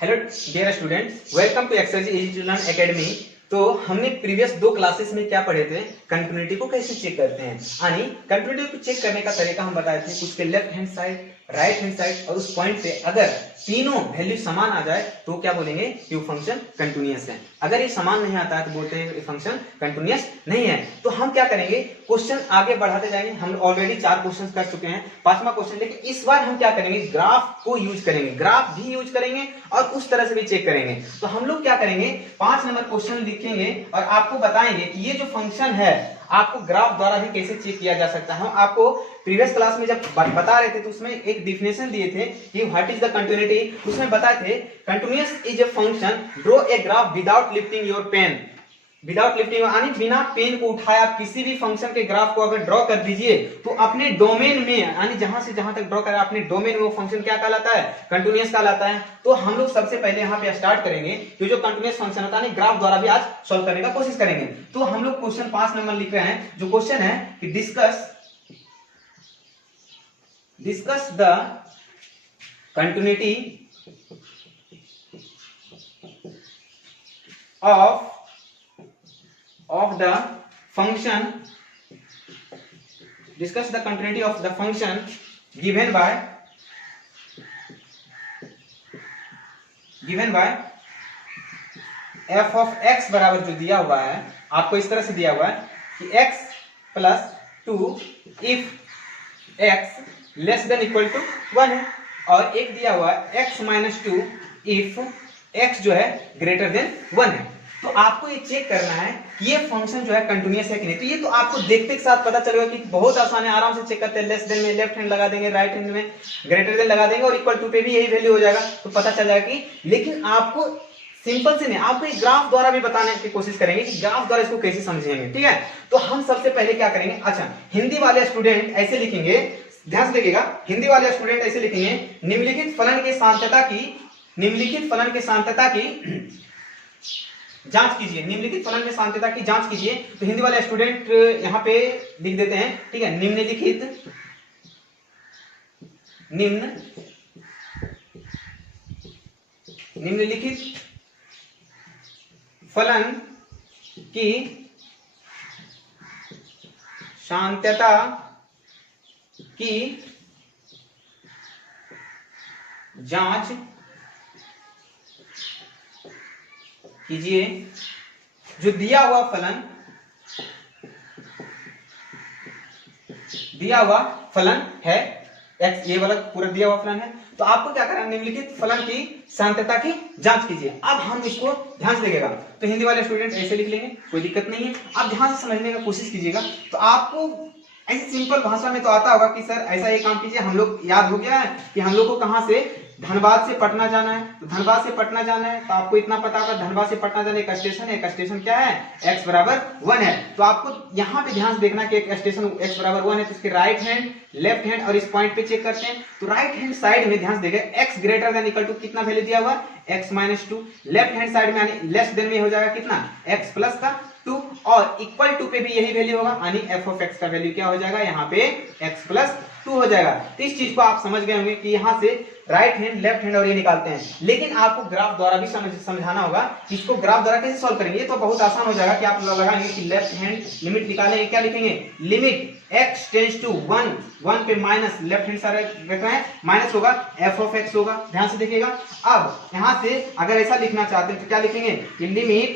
Hello dear students, welcome to exercise easy to learn academy. तो हमने previous 2 classes में क्या पढ़े थे, कंटिन्यूटी को कैसे चेक करते हैं। यानी कंटिन्यूटी को चेक करने का तरीका हम बताए थे, उसके left hand side, right hand side और उस पॉइंट पे अगर तीनों वैल्यू समान आ जाए तो क्या बोलेंगे कि वो फंक्शन कंटिन्यूअस है। अगर ये समान नहीं आता है तो बोलते हैं ये फंक्शन कंटिन्यूअस नहीं है। तो हम क्या करेंगे, क्वेश्चन आगे बढ़ाते जाएंगे। हम ऑलरेडी 4 क्वेश्चन कर चुके हैं, 5वां क्वेश्चन, लेकिन इस बार हम क्या करेंगे, ग्राफ को यूज करेंगे, ग्राफ भी यूज करेंगे और उस तरह से भी चेक करेंगे। तो हम लोग क्या करेंगे, 5 नंबर क्वेश्चन लिखेंगे और आपको बताएंगे कि ये जो फंक्शन है आपको ग्राफ द्वारा भी कैसे चेक किया जा सकता है। हम आपको प्रीवियस क्लास में जब बता रहे थे तो उसमें एक डिफिनेशन दिए थे कि व्हाट इज द कंटिन्यूटी। उसमें बताए थे continuous is a function draw a graph without lifting your pen. Without lifting यानी बिना पेन को उठाए आप किसी भी फंक्शन के ग्राफ को अगर ड्रॉ कर दीजिए तो अपने डोमेन में, यानी जहां से जहां तक ड्रॉ करें अपने डोमेन में, वो फंक्शन क्या कहलाता है, कंटिन्यूअस कहलाता है। तो हम लोग सबसे पहले यहाँ पे स्टार्ट करेंगे तो जो कंटिन्यूअस फंक्शन होता है ग्राफ द्वारा भी आज सॉल्व करने का कोशिश करेंगे। तो हम लोग क्वेश्चन 5 नंबर लिख रहे हैं। जो क्वेश्चन है कि discuss the continuity of the function, discuss the continuity of the function given by f of x बराबर जो दिया हुआ है आपको इस तरह से दिया हुआ है कि x plus 2 if x less than equal to 1 है, और एक दिया हुआ है x माइनस 2 इफ x जो है ग्रेटर देन 1 है। तो आपको ये चेक करना है कि ये फंक्शन जो है कंटिन्यूअस है कि नहीं। तो ये तो आपको देखते के साथ पता चलेगा कि बहुत आसान है, आराम से चेक करते हैं। लेस देन में लेफ्ट हैंड लगा देंगे, राइट हैंड में ग्रेटर देन लगा देंगे और इक्वल टू पे भी यही वैल्यू हो जाएगा, तो पता चल जाएगा कि। लेकिन आपको सिंपल से नहीं, आपको एक ग्राफ द्वारा भी बताने की कोशिश करेंगे कि ग्राफ द्वारा इसको कैसे समझेंगे, ठीक है। तो हम सबसे पहले क्या करेंगे, अच्छा हिंदी वाले स्टूडेंट ऐसे लिखेंगे, ध्यान से देखिएगा, हिंदी वाले स्टूडेंट ऐसे लिखेंगे, निम्नलिखित फलन के सांत्यता की जांच कीजिए। निम्नलिखित फलन में सांत्यता की जांच कीजिए। तो हिंदी वाले स्टूडेंट यहां पे लिख देते हैं, ठीक है, निम्नलिखित फलन की सांत्यता की जांच कीजिए। जो दिया हुआ फलन है x, ये वाला पूरा दिया हुआ फलन है, तो आपको क्या करना है, निम्नलिखित फलन की सांत्यता की जांच कीजिए। अब हम इसको ध्यान से देखिएगा। तो हिंदी वाले स्टूडेंट ऐसे लिख लेंगे, कोई दिक्कत नहीं है। आप ध्यान से समझने का कोशिश कीजिएगा। तो आपको ऐसी सिंपल भाषा में तो आता होगा कि सर ऐसा एक काम कीजिए, हम लोग याद हो गया है कि हम लोग को कहां से, धनबाद से पटना जाना है। तो धनबाद से पटना जाना है तो आपको इतना पता होगा, धनबाद से पटना जाना एक स्टेशन है, एक स्टेशन क्या है, x बराबर 1 है। तो आपको यहाँ पे ध्यान से देखना कि एक स्टेशन x बराबर 1 है, तो इसके राइट हैंड, लेफ्ट हैंड और इस पॉइंट पे चेक करते हैं। तो राइट हैंड साइड में ध्यान से देखिए, x greater than equal to कितना वैल्यू दिया हुआ है, x minus 2। Left hand side में यानी लेस देन में हो जाएगा कितना, x प्लस का 2, और इक्वल टू पे भी यही वैल्यू होगा, यानी f ऑफ x का वैल्यू क्या हो जाएगा, यहाँ पे x प्लस 2 हो जाएगा। तो इस चीज को आप समझ गए होंगे कि यहाँ से राइट हैंड, लेफ्ट हैंड और ये निकालते हैं। लेकिन आपको ग्राफ द्वारा भी समझाना होगा कि इसको ग्राफ द्वारा कैसे सॉल्व करेंगे। तो बहुत आसान हो जाएगा कि आप लगाएंगे कि लेफ्ट हैंड लिमिट निकालेंगे, क्या लिखेंगे, लिमिट x टेंड्स टू 1 पे माइनस, लेफ्ट हैंड साइड रख रहे हैं, माइनस होगा f ऑफ x होगा। ध्यान से देखिएगा। अब यहां से अगर ऐसा लिखना चाहते हैं तो क्या लिखेंगे कि limit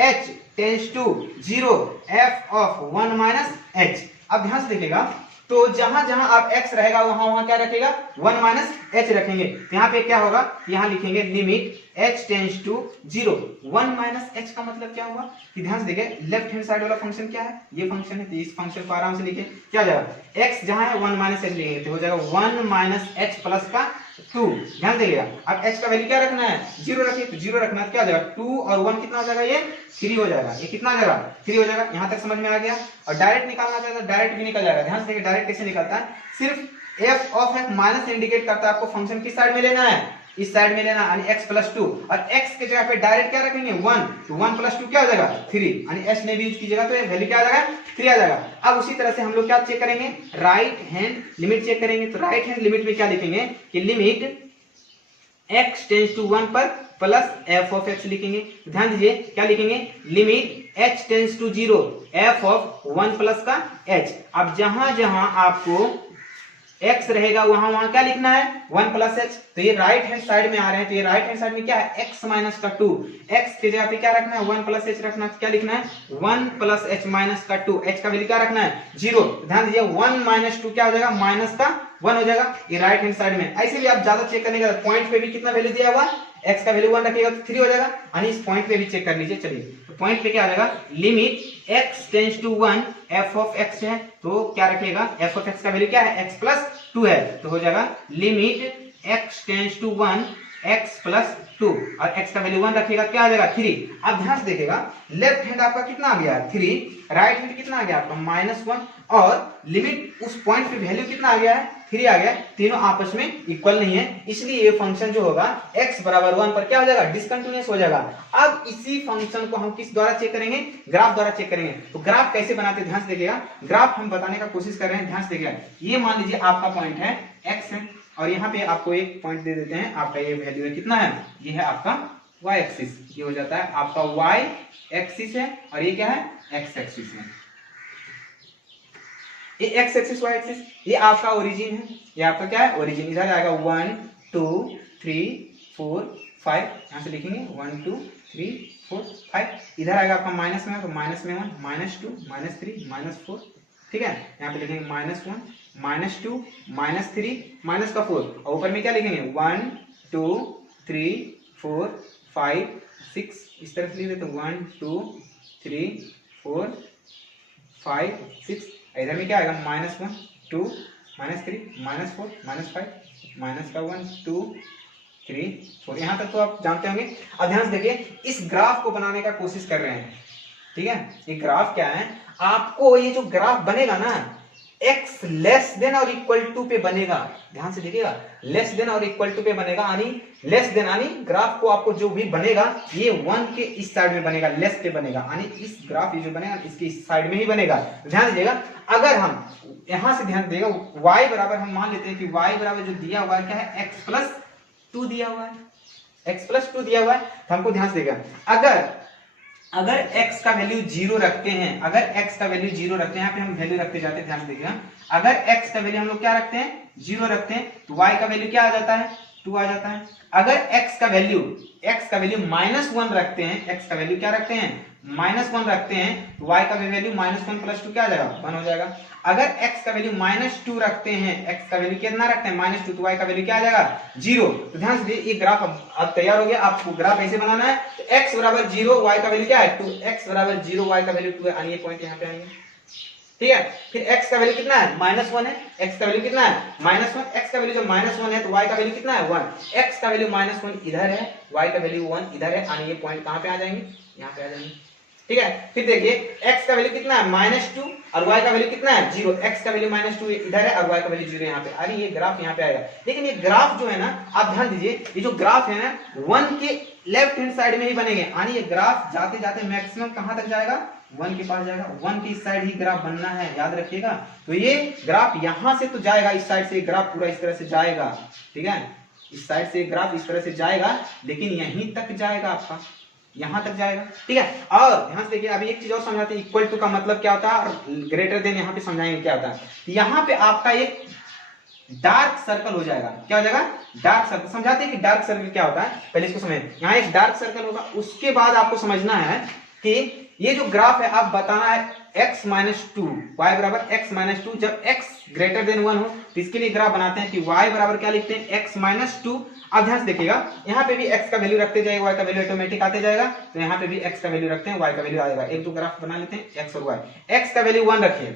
h tends to 0 f of 1 minus h। अब ध्यान से देखिएगा, तो जहां जहां आप x रहेगा वहां वहां क्या रखेगा, 1 माइनस h रखेंगे। तो यहाँ पे क्या होगा, यहाँ लिखेंगे limit h tends to 0 1 minus h का मतलब क्या हुआ कि ध्यान से देखिए, लेफ्ट हैंड साइड वाला फंक्शन क्या है, ये फंक्शन है। तो इस फंक्शन को आराम से लिखे, क्या हो जाएगा, x जहां है 1 माइनस h लिखेंगे तो हो जाएगा 1 माइनस h प्लस का 2। ध्यान देखिएगा, अब h का वैल्यू क्या रखना है, 0 रखिए। तो 0 रखना है तो क्या हो जाएगा, 2 और 1 कितना हो जाएगा, ये 3 हो जाएगा। ये कितना हो जाएगा, 3 हो जाएगा। यहाँ तक समझ में आ गया। और डायरेक्ट निकालना चाहते हैं डायरेक्ट भी निकल जाएगा। ध्यान से देखिए डायरेक्ट कैसे निकलता है, सिर्फ f of x minus indicate करता है आपको फंक्शन किस साइड में लेना है, इस साइड में लेना, यानी x प्लस 2, और x के जगह पे डायरेक्ट क्या रखेंगे 1, तो 1 प्लस 2 क्या हो जाएगा 3, यानी h ने भी यूज कीजिएगा तो वैल्यू क्या आ जाएगा 3 आ जाएगा। अब उसी तरह से हम लोग क्या चेक करेंगे, राइट हैंड लिमिट चेक करेंगे। तो राइट हैंड लिमिट में क्या लिखेंगे कि लिमिट x टेंड्स टू 1 पर प्लस एफ ऑफ एक्स लिखेंगे। ध्यान दीजिए क्या लिखेंगे, limit h tends to 0 F of 1 plus का h। अब जहां जहां आपको x रहेगा वहां वहां क्या लिखना है, 1 प्लस h। तो ये राइट हैंड साइड में आ रहे हैं, तो ये राइट हैंड साइड में क्या है, x माइनस का 2, x की जगह पे क्या रखना है, 1 प्लस h रखना है। क्या लिखना है, 1 प्लस h माइनस का 2, h का वैल्यू क्या रखना है, 0। ध्यान दीजिए 1 माइनस 2 क्या हो जाएगा, माइनस का 1 हो जाएगा, ये राइट हैंड साइड में। ऐसे भी आप ज्यादा चेक करने का पॉइंट पे भी कितना वैल्यू दिया हुआ है, x का वैल्यू 1 रखिएगा तो 3 हो जाएगा, यानी इस पॉइंट पे भी चेक कर लीजिए। चलिए तो पॉइंट पे क्या आ जाएगा, limit x tends to 1 f of x है, तो क्या रखिएगा, f ऑफ x का वैल्यू क्या है, x प्लस 2 है, तो हो जाएगा limit x tends to 1 x plus 2 और x का वैल्यू 1 रखिएगा, क्या आ जाएगा 3। अब ध्यान से देखिएगा लेफ्ट हैंड आपका कितना आ गया 3, राइट हैंड कितना आ गया आपका -1 और लिमिट उस पॉइंट पे वैल्यू कितना आ गया है, 3 आ गया। तीनों आपस में इक्वल नहीं है, इसलिए ये फंक्शन जो होगा x बराबर 1 पर क्या हो जाएगा, डिसकंटिन्यूअस हो जाएगा। अब इसी फंक्शन को हम किस द्वारा चेक करेंगे, ग्राफ द्वारा चेक करेंगे। तो ग्राफ कैसे बनाते हैं, ध्यान से देखिएगा, ग्राफ हम बताने का कोशिश कर रहे हैं। ध्यान से देखिएगा, ये मान लीजिए आपका पॉइंट है x है और यहाँ पे आपको एक पॉइंट दे देते हैं, आपका ये वैल्यू है कितना है, ये है आपका y एक्सिस, ये हो जाता है आपका y एक्सिस है और ये क्या है, x एक्सिस है। ये x एक्सिस y एक्सिस ये आपका ओरिजिन है, ये आपका क्या है, ओरिजिन। इधर आएगा 1 2 3 4 5, यहां से लिखेंगे 1 2 3 4 5। इधर आएगा आपका माइनस में, तो माइनस में 1 -2 -3 -4, ठीक है। यहाँ पे लिखेंगे -1 -2 -3 -4 और ऊपर में क्या लिखेंगे 1 2 3 4 5 6, इस तरह से लिख देते 1 2 3 4 5 6। इधर में क्या आएगा -1 2 -3 -4 -5 -1 2 3 4, यहाँ तक तो आप जानते होंगे। अब ध्यान से देखिए, इस ग्राफ को बनाने का कोशिश कर रहे हैं, ठीक है। ये ग्राफ क्या है, आपको ये जो ग्राफ बनेगा ना x लेस देन और इक्वल टू पे बनेगा। ध्यान से देखिएगा, लेस देन और इक्वल टू पे बनेगा, यानी लेस देन यानी ग्राफ को आपको जो भी बनेगा ये 1 के इस साइड में बनेगा, लेस पे बनेगा, यानी इस ग्राफ ये जो बनेगा इसके इस साइड में ही बनेगा। ध्यान दीजिएगा, अगर हम यहां से ध्यान देगा y बराबर, हम मान लेते हैं कि y बराबर जो दिया हुआ है क्या है, x प्लस 2 दिया हुआ है, x प्लस 2 दिया हुआ है। तो हमको ध्यान से देगा, अगर x का वैल्यू 0 रखते हैं, अगर x का वैल्यू 0 रखते हैं, यहाँ पे हम वैल्यू रखते जाते हैं, ध्यान से देखिएगा, अगर x का वैल्यू हम लोग क्या रखते हैं, 0 रखते हैं, तो y का वैल्यू क्या आ जाता है, 2 आ जाता है। अगर x का वैल्यू -1 रखते हैं, x का वैल्यू क्या रखते हैं, -1 रखते हैं, तो y का वैल्यू -1 + 2 क्या आ जाएगा, 1 हो जाएगा। अगर x का वैल्यू -2 रखते हैं, x का वैल्यू कितना रखते हैं, -2, तो y का वैल्यू क्या आ जाएगा, 0। तो ध्यान से देखिए, ये ग्राफ अब तैयार हो गया। आपको ग्राफ ऐसे बनाना है, तो x बराबर 0, y का वैल्यू क्या है 2, x बराबर 0, y का वैल्यू 2 है, ये पॉइंट यहाँ पे आएंगे, ठीक है। फिर x का वैल्यू कितना है, -1 है, x का वैल्यू कितना है, -1, x का वैल्यू जब -1 है तो y का वैल्यू कितना है, 1, x का वैल्यू -1 इधर है, y का वैल्यू 1 इधर है, यानी ये पॉइंट कहां पे आ जाएंगे, यहाँ पे आ जाएंगे, ठीक है। फिर देखिए x का वैल्यू कितना है, -2 और y का वैल्यू कितना है, 0, x का वैल्यू -2 इधर है और y का वैल्यू 0 यहाँ पे, अरे ये ग्राफ यहाँ पे आएगा। लेकिन ये ग्राफ जो है ना, आप ध्यान दीजिए, ये जो ग्राफ है ना 1 के लेफ्ट हैंड साइड में ही बनेंगे, यानी ये ग्राफ जाते जाते मैक्सिमम कहां तक जाएगा, 1 के पास जाएगा, 1 की इस साइड ही ग्राफ बनना है, याद रखिएगा। तो ये ग्राफ यहां से तो जाएगा, इस साइड से ग्राफ पूरा इस तरह से जाएगा, ठीक है, इस साइड से ग्राफ इस तरह से जाएगा, लेकिन यहीं तक जाएगा आपका, यहां तक जाएगा, ठीक है। और ध्यान से देखिए, अभी एक चीज और समझाते हैं, इक्वल टू का मतलब क्या होता है और ग्रेटर देन यहाँ पे समझाएंगे क्या होता है। यहाँ पे आपका एक डार्क सर्कल हो जाएगा, क्या हो जाएगा, डार्क सर्कल। समझाते हैं कि डार्क सर्कल क्या होता है, पहले इसको समझें। यहाँ एक डार्क सर्कल होगा, उसके बाद आपको समझना है कि ये जो ग्राफ है, आप बताना है x -2, y बराबर x -2, जब x ग्रेटर देन 1 हो तो इसके लिए ग्राफ बनाते हैं कि y बराबर क्या लिखते हैं, x -2। अब ध्यान से देखिएगा, यहाँ पे भी x का वैल्यू रखते जाएगा, y का वैल्यू ऑटोमेटिक आते जाएगा, तो यहाँ पे भी x का वैल्यू रखते हैं, y का वैल्यू आएगा। एक दो ग्राफ बना लेते हैं, x और y। x का वैल्यू 1 रखिए,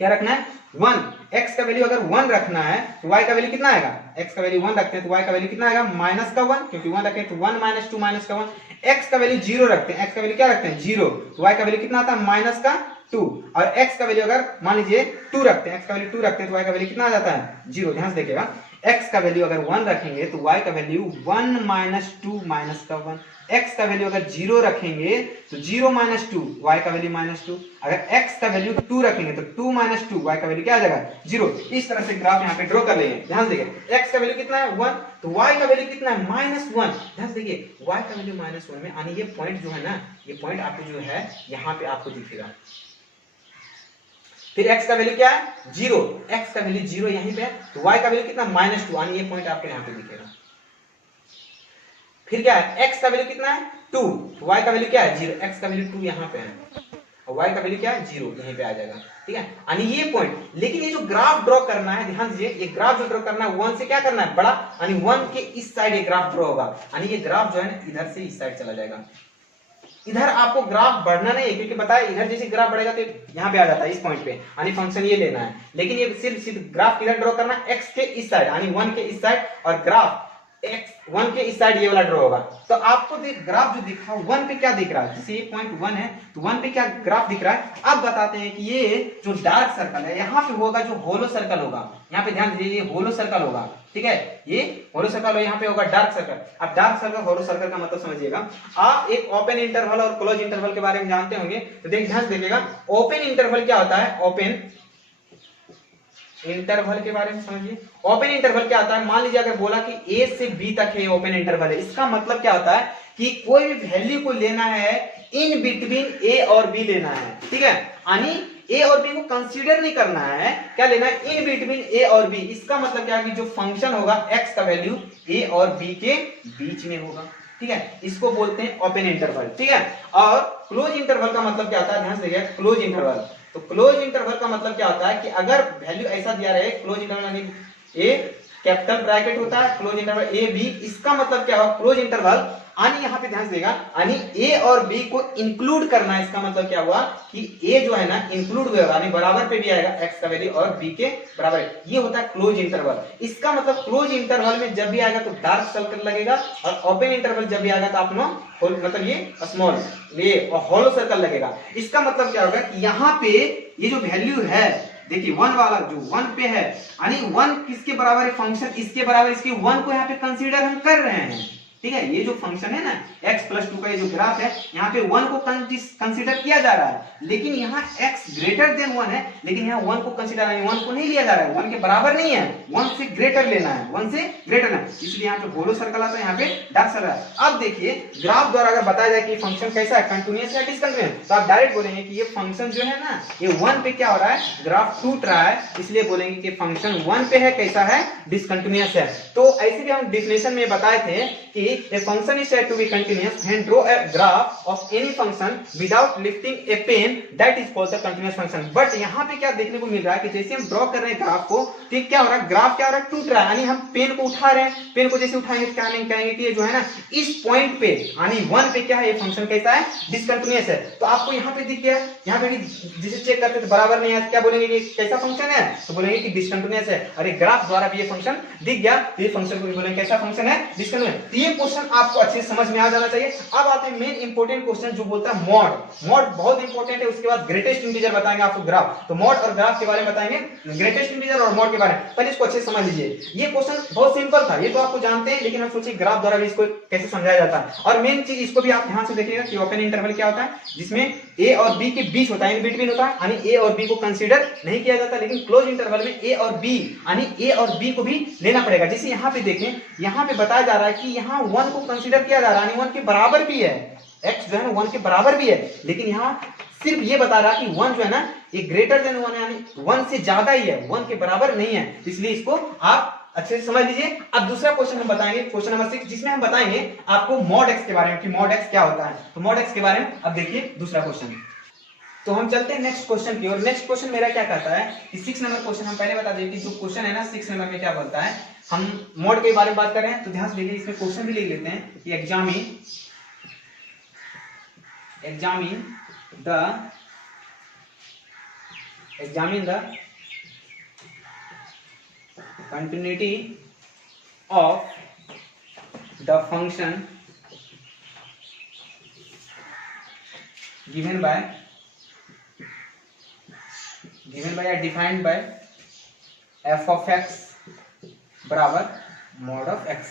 क्या रखना है, 1, x का वैल्यू अगर 1 रखना है तो y का वैल्यू कितना आएगा, x का वैल्यू 1 रखते हैं तो y का वैल्यू कितना आएगा, -1, क्योंकि 1 रखें तो 1 - 2 -1। x का वैल्यू 0 रखते हैं, x का वैल्यू क्या रखते हैं, 0, तो y का वैल्यू कितना आता है, -2। और x का वैल्यू अगर मान लीजिए 2 रखते हैं, x का वैल्यू 2 रखते हैं तो y का वैल्यू कितना आ जाता है, 0। ध्यान से देखिएगा, x का वैल्यू अगर 1 रखेंगे तो y का वैल्यू 1 माइनस 2 माइनस का 1, x का वैल्यू अगर 0 रखेंगे तो 0 माइनस 2, y का वैल्यू माइनस 2, अगर x का वैल्यू 2 रखेंगे तो 2 माइनस 2, y का वैल्यू क्या आ जाएगा 0। इस तरह से ग्राफ यहाँ पे ड्रॉ कर लेंगे। ध्यान देखिए x का वैल्यू कितना है 1, तो y का वैल्यू कितना है माइनस 1। ध्यान देखिए y का वैल्यू माइनस 1 में यानी ये पॉइंट जो है ना, ये पॉइंट आपको जो है यहाँ पे आपको दिखेगा। फिर x का वैल्यू क्या है 0, x का वैल्यू 0 यहीं पे है, तो y का वैल्यू कितना माइनस 2 यानी ये पॉइंट आपको यहाँ पे दिखेगा। फिर क्या है x का वैल्यू कितना है 2, y का वैल्यू क्या है 0, x का वैल्यू 2 यहाँ पे है और y का वैल्यू क्या है 0 यहीं पे आ जाएगा। ठीक है, यानी ये पॉइंट। लेकिन ये जो ग्राफ ड्रॉ करना है, ध्यान दीजिए ये ग्राफ जो ड्रॉ करना है 1 से क्या करना है बड़ा, यानी 1 के इस साइड ये ग्राफ ड्रॉ होगा, यानी ये ग्राफ जो है ना इधर से इस साइड चला जाएगा। इधर आपको ग्राफ बढ़ना नहीं है, क्योंकि बताया इधर जैसे ग्राफ बढ़ेगा तो यहाँ पे आ जाता है इस पॉइंट पे, यानी फंक्शन ये लेना है। लेकिन ये सिर्फ ग्राफ किधर ड्रॉ करना है x के इस साइड, यानी 1 के इस साइड, और ग्राफ x 1 के इस साइड ये वाला ड्रॉ होगा। तो आपको ग्राफ जो दिखा 1 पे क्या दिख रहा है, जैसे ये पॉइंट 1 है तो 1 पे क्या ग्राफ दिख रहा है। अब बताते हैं कि ये जो डार्क सर्कल है यहाँ पे होगा जो होलो सर्कल होगा, यहाँ पे ध्यान दीजिए ये होलो सर्कल होगा। ठीक है, ये होलो सर्कल हो, यहाँ पे होगा डार्क सर्कल। अब डार्क सर्कल होलो सर्कल का मतलब समझिएगा आप। एक ओपन इंटरवल और क्लोज इंटरवल के बारे में जानते होंगे, तो ध्यान देखिएगा ओपन इंटरवल क्या होता है, ओपन इंटरवल के बारे में समझिए। ओपन इंटरवल क्या होता है, मान लीजिए अगर बोला कि a से b तक है ओपन इंटरवल है, इसका मतलब क्या होता है कि कोई भी वैल्यू को लेना है इन बिटवीन a और b लेना है। ठीक है, यानी a और b को कंसीडर नहीं करना है, क्या लेना है इन बिटवीन a और b। इसका मतलब क्या है कि जो फंक्शन होगा x का वैल्यू a और b के बीच में होगा। ठीक है, इसको बोलते हैं ओपन इंटरवल। ठीक है, और क्लोज इंटरवल का मतलब क्या होता है, ध्यान से देखिए क्लोज इंटरवल। तो क्लोज इंटरवल का मतलब क्या होता है कि अगर वैल्यू ऐसा दिया रहे, क्लोज इंटरवल यानी ए कैपिटल ब्रैकेट होता है, क्लोज इंटरवल ए बी, इसका मतलब क्या होगा क्लोज इंटरवल, यानी यहाँ पे ध्यान से देगा, यानी ए और बी को इंक्लूड करना है। इसका मतलब क्या हुआ कि ए जो है ना इंक्लूड होगा, यानी बराबर पे भी आएगा एक्स का वैल्यू और बी के बराबर, ये होता है क्लोज इंटरवल। इसका मतलब क्लोज इंटरवल में जब भी आएगा तो डार्क सर्कल लगेगा, और ओपन इंटरवल जब भी आएगा तो आपको मतलब ये स्मॉल ये हॉलो सर्कल लगेगा। इसका मतलब क्या होगा कि यहाँ पे ये जो वैल्यू है देखिए 1 वाला जो 1 पे है, यानी 1 किसके बराबर है, फंक्शन इसके बराबर, इसके 1 को यहाँ पे कंसीडर हम कर रहे हैं। ठीक है, ये जो फंक्शन है ना x + 2 का ये जो ग्राफ है, यहाँ पे 1 को कंसीडर किया जा रहा है, लेकिन यहाँ x ग्रेटर देन 1 है, लेकिन यहाँ 1 को कंसीडर नहीं, 1 को नहीं लिया जा रहा है, 1 के बराबर नहीं है, 1 से ग्रेटर लेना है, 1 से ग्रेटर है, इसलिए यहाँ पे होलो सर्कल आता है, यहाँ पे डार्क सर्कल है। अब देखिए ग्राफ द्वारा अगर बताया जाए कि फंक्शन कैसा है, कंटिन्यूअस या डिसकंटिन्यूअस, तो आप डायरेक्ट बोलेंगे कि ये फंक्शन जो है ना ये 1 पे क्या हो रहा है, ग्राफ टूट रहा है, इसलिए बोलेंगे कि फंक्शन 1 पे है, कैसा है, डिसकंटिन्यूअस है। तो ऐसे भी हम डेफिनेशन में बताए थे कि a function is said to be continuous when draw a graph of any function without lifting a pen, that is called the continuous function। But यहाँ पे क्या देखने को मिल रहा है कि जैसे हम ड्रॉ कर रहे हैं ग्राफ को, तो क्या हो रहा है, ग्राफ क्या हो रहा है, टूट रहा है, यानी हम पेन को उठा रहे हैं, पेन को जैसे उठाएंगे क्या नहीं कहेंगे कि ये जो है ना इस पॉइंट पे यानी 1 पे क्या है, ये फंक्शन कैसा है, डिसकंटिन्यूअस है। तो आपको यहाँ पे दिख गया, यहाँ पे जिसे चेक करते तो बराबर नहीं है, क्या बोलेंगे कि कैसा फंक्शन है, तो बोलेंगे कि डिसकंटिन्यूअस है। अरे ग्राफ द्वारा भी ये फंक्शन दिख गया, तो ये फंक्शन को बोलेंगे कैसा फंक्शन है, डिसकंटिन्यूअस। तो ये क्वेश्चन आपको अच्छे से समझ में आ जाना चाहिए। अब आते हैं मेन इंपॉर्टेंट क्वेश्चन जो बोलता है मॉड। मॉड बहुत इंपॉर्टेंट है, उसके बाद ग्रेटेस्ट इंटीजर बताएंगे आपको ग्राफ। तो मॉड और ग्राफ के बारे में बताएंगे, ग्रेटेस्ट इंटीजर और मॉड के बारे में। पहले इसको अच्छे से समझ लीजिए। ये क्वेश्चन बहुत सिंपल था, ये तो आपको जानते हैं, लेकिन हम सोचिए ग्राफ द्वारा भी इसको कैसे समझाया जाता है। और मेन चीज इसको भी आप ध्यान से देखिएगा कि ओपन इंटरवल क्या होता है, जिसमें ए और बी के बीच होता है, इन बिटवीन होता है, यानी ए और बी को कंसीडर नहीं किया जाता। लेकिन क्लोज इंटरवल में ए और बी यानी ए और बी को भी लेना पड़ेगा। जैसे यहाँ पे देखें, यहाँ पे बताया जा रहा है कि यहाँ 1 को कंसीडर किया जा रहा है, 1 के बराबर भी है, x जो है ना 1 के बराबर भी है, लेकिन यहाँ सिर्फ ये बता रहा है कि 1 जो है ना ये ग्रेटर देन 1 है, यानी 1 से ज्यादा ही है, 1 के बराबर नहीं है, इसलिए इसको आप अच्छे से समझ लीजिए। अब दूसरा क्वेश्चन हम बताएंगे, क्वेश्चन नंबर 6, जिसमें हम बताएंगे आपको मॉड x के बारे में कि मॉड x क्या होता है। तो मॉड x के बारे में अब देखिए दूसरा क्वेश्चन। तो हम चलते हैं नेक्स्ट क्वेश्चन की ओर। नेक्स्ट क्वेश्चन मेरा क्या कहता है कि 6 नंबर क्वेश्चन हम पहले बता दें कि जो क्वेश्चन है ना 6 नंबर में क्या बोलता है, हम मॉड के बारे में बात कर रहे हैं, तो ध्यान से देखिए इसमें क्वेश्चन भी लिख लेते हैं कि examine the continuity of the function given by or defined by f of x बराबर mod of X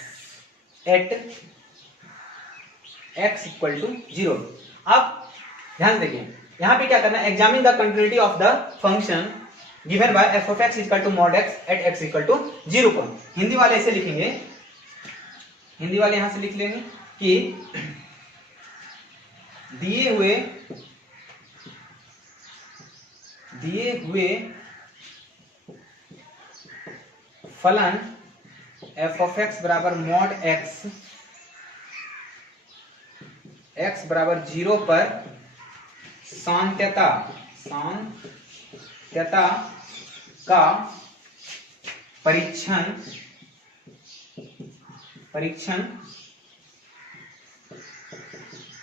at X equal to 0। अब ध्यान देखिए यहाँ पे क्या करना है, examine the continuity of the function given by F of X equal to mod X at X equal to 0 पर। हिंदी वाले ऐसे लिखेंगे, हिंदी वाले यहां से लिख लेंगे कि दिए हुए फलन एफ ऑफ एक्स बराबर मॉड एक्स एक्स बराबर 0 पर साम्यता का परीक्षण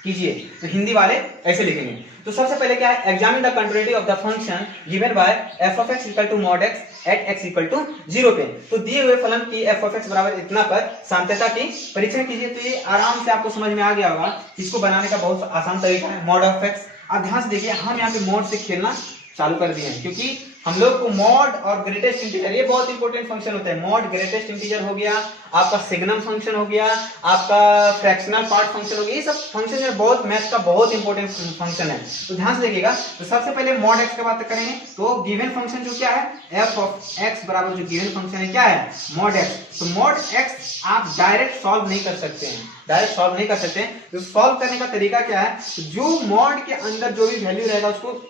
कीजिए। तो हिंदी वाले ऐसे लिखेंगे। तो सबसे पहले क्या है, examine the continuity of the function given by F of X equal to mod X at X equal to 0 पे। तो दिए हुए फलन की एफ ऑफ एक्स बराबर इतना पर साम्यता की परीक्षण कीजिए। तो ये आराम से आपको समझ में आ गया होगा, इसको बनाने का बहुत आसान तरीका है मॉड ऑफ एक्स। अब ध्यान से देखिए, हम यहाँ पे मॉड से खेलना चालू कर दिए हैं, क्योंकि हम लोग को मॉड और ग्रेटेस्ट इंटीजर ये बहुत इंपॉर्टेंट फंक्शन होता है। मॉड ग्रेटेस्ट इंटीजर हो गया, आपका सिग्नम फंक्शन हो गया, आपका फ्रैक्शनल पार्ट फंक्शन हो गया, ये सब फंक्शन जो बहुत मैथ का बहुत इंपॉर्टेंट फंक्शन है। तो ध्यान से देखिएगा। तो सबसे पहले मॉड एक्स की बात करेंगे, तो गिवन फंक्शन जो क्या है, एफ ऑफ एक्स बराबर जो गिवन फंक्शन है क्या है, मॉड एक्स। तो मॉड एक्स आप डायरेक्ट सॉल्व नहीं कर सकते हैं, डायरेक्ट सॉल्व नहीं कर सकते हैं। तो सॉल्व करने का तरीका क्या है, जो मॉड के अंदर जो भी वैल्यू रहेगा उसको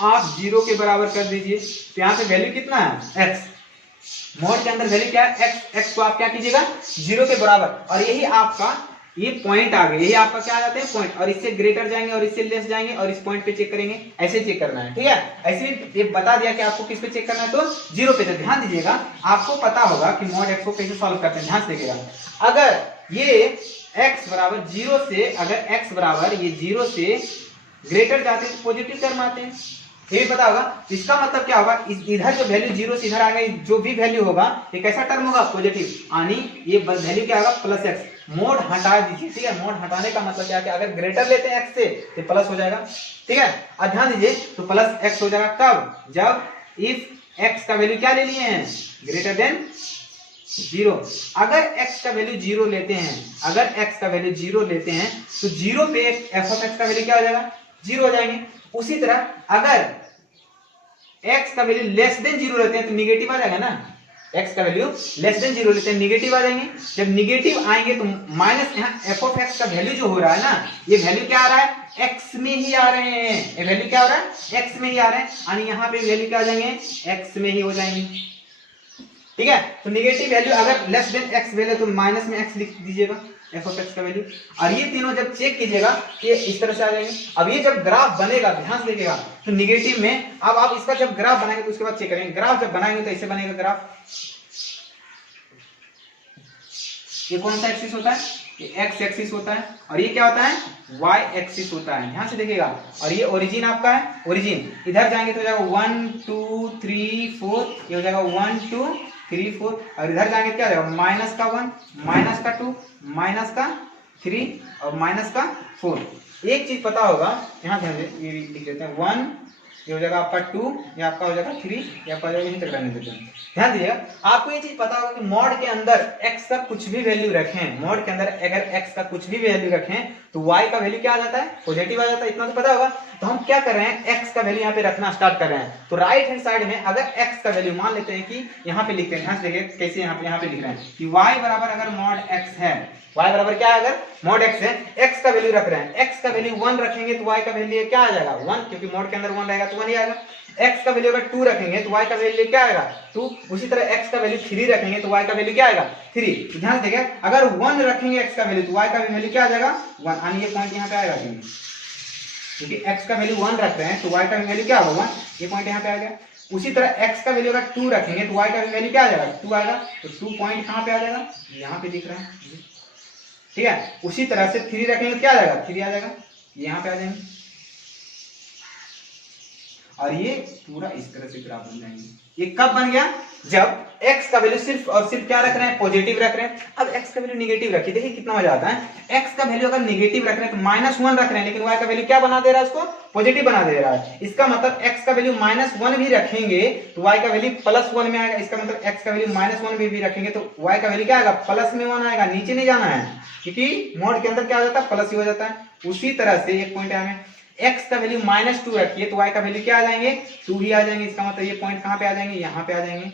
आप 0 के बराबर कर दीजिए। तो यहाँ पे वैल्यू कितना है, x। मॉड के अंदर वैल्यू क्या है, x को आप क्या कीजिएगा 0 के बराबर, और यही आपका ये पॉइंट आ गया, यही आपका क्या आ जाते हैं पॉइंट, और इससे ग्रेटर जाएंगे और इससे लेस जाएंगे और इस पॉइंट पे चेक करेंगे, ऐसे चेक करना है। ठीक है, ऐसे ये बता दिया कि आपको किस पे चेक करना है, तो 0 पे। तो ध्यान दीजिएगा, आपको पता होगा कि मॉड x को कैसे सॉल्व करते हैं। ध्यान से देखिएगा, अगर ये x बराबर 0 से, अगर x बराबर ये 0 से ग्रेटर जाते हैं तो पॉजिटिव टर्म आते हैं, ये भी पता होगा। इसका मतलब क्या होगा, इधर जो वैल्यू 0 से इधर आ गई, जो भी वैल्यू होगा ये कैसा टर्म होगा, पॉजिटिव, यानी ये वैल्यू क्या होगा, प्लस एक्स। मोड हटा दीजिए। ठीक है, मोड हटाने का मतलब क्या है कि अगर ग्रेटर लेते हैं एक्स से तो प्लस हो जाएगा। ठीक है, अब ध्यान दीजिए, तो प्लस एक्स हो जाएगा कब, जब इफ एक्स का वैल्यू क्या ले लिए हैं, ग्रेटर देन 0। अगर x का वैल्यू 0 लेते हैं, अगर x का वैल्यू 0 लेते हैं तो 0 पे f ऑफ x का वैल्यू क्या हो जाएगा, 0 हो जाएंगे। उसी तरह अगर x का वैल्यू लेस देन 0 लेते हैं तो निगेटिव आ जाएगा ना, x का वैल्यू लेस देन 0 लेते हैं निगेटिव आ जाएंगे। जब निगेटिव आएंगे तो माइनस, यहाँ f ऑफ x का वैल्यू जो हो रहा है ना, ये वैल्यू क्या आ रहा है, x में ही आ रहे हैं, ये वैल्यू क्या हो रहा है, x में ही आ रहे हैं, यानी यहाँ पे वैल्यू क्या आ जाएंगे, x में ही हो जाएंगे। ठीक है, तो निगेटिव वैल्यू अगर लेस देन x वैल्यू तो माइनस में x लिख दीजिएगा, f ऑफ x का वैल्यू, और ये तीनों जब चेक कीजिएगा ये इस तरह से आ जाएंगे। अब ये जब ग्राफ बनेगा, ध्यान से देखिएगा, तो निगेटिव में, अब आप इसका जब ग्राफ बनाएंगे तो उसके बाद चेक करेंगे। ग्राफ जब बनाएंगे तो ऐसे बनेगा ग्राफ, ये कौन सा एक्सिस होता है, ये x एक्सिस होता है, और ये क्या होता है, y एक्सिस होता है। ध्यान से देखिएगा, और ये ओरिजिन आपका है, ओरिजिन इधर जाएंगे तो हो जाएगा 1 2 3 4, ये हो जाएगा 1 2 3 4, और इधर जाएंगे क्या हो जाएगा, माइनस का 1 माइनस का 2 माइनस का 3 और माइनस का 4। एक चीज पता होगा, यहाँ ध्यान दे, ये लिख देते हैं 1, ये हो जाएगा आपका 2, ये आपका हो जाएगा 3, ये आपका हो जाएगा, यहीं तक रहने देते हैं। ध्यान दीजिएगा, आपको ये चीज पता होगा कि मॉड के अंदर x का कुछ भी वैल्यू रखें, मॉड के अंदर अगर x का कुछ भी वैल्यू रखें तो y का वैल्यू क्या आ जाता है, पॉजिटिव आ जाता है, इतना तो पता होगा। तो हम क्या कर रहे हैं, x का वैल्यू यहाँ पे रखना स्टार्ट कर रहे हैं। तो राइट हैंड साइड में अगर x का वैल्यू मान लेते हैं कि यहाँ पे लिखते हैं, ध्यान से देखिए कैसे यहाँ पे लिख रहे हैं कि y बराबर अगर मॉड x है, y बराबर क्या है, अगर मॉड x है, x का वैल्यू रख रहे हैं, x का वैल्यू 1 रखेंगे तो y का वैल्यू क्या आ जाएगा, 1, क्योंकि मॉड के अंदर 1 रहेगा तो 1 ही आएगा। x का वैल्यू अगर 2 रखेंगे तो y का वैल्यू क्या आएगा, 2। उसी तरह x का वैल्यू 3 रखेंगे तो y का वैल्यू क्या आएगा, 3। तो ध्यान देखिए, अगर 1 रखेंगे x का वैल्यू तो y का वैल्यू क्या आ जाएगा, 1, यानी ये पॉइंट यहाँ पे आएगा, क्योंकि x का वैल्यू 1 रख रहे हैं तो y का वैल्यू क्या होगा, ये पॉइंट यहाँ पे आ गया। उसी तरह x का वैल्यू अगर 2 रखेंगे तो y का वैल्यू क्या आ जाएगा, 2 आएगा। तो 2 पॉइंट कहाँ पे आ जाएगा, यहाँ पे दिख रहा है। ठीक है, उसी तरह से 3 रखेंगे तो क्या आ जाएगा, 3 आ जाएगा, यहाँ पे आ जाएंगे। और ये पूरा इस तरह से ग्राफ बन जाएंगे। ये कब बन गया? जब x का वैल्यू सिर्फ और सिर्फ क्या रख रहे हैं? पॉजिटिव रख रहे हैं। अब x का वैल्यू निगेटिव रखिए, देखिए कितना मजा आता है। x का वैल्यू अगर निगेटिव रख रहे हैं तो -1 रख रहे हैं, लेकिन y का वैल्यू क्या बना दे रहा है? उसको पॉजिटिव बना दे रहा है। इसका मतलब x का वैल्यू -1 भी रखेंगे तो y का वैल्यू +1 में आएगा। इसका मतलब x का वैल्यू -1 भी रखेंगे तो y का वैल्यू क्या आएगा? +1 आएगा, नीचे नहीं जाना है, क्योंकि मोड के अंदर क्या हो जाता है? प्लस ही हो जाता है। उसी तरह से एक पॉइंट है हमें x का वैल्यू -2 रखिए तो y का वैल्यू क्या आ जाएंगे? 2 ही आ जाएंगे। इसका मतलब ये पॉइंट कहां पे आ जाएंगे? यहां पे आ जाएंगे,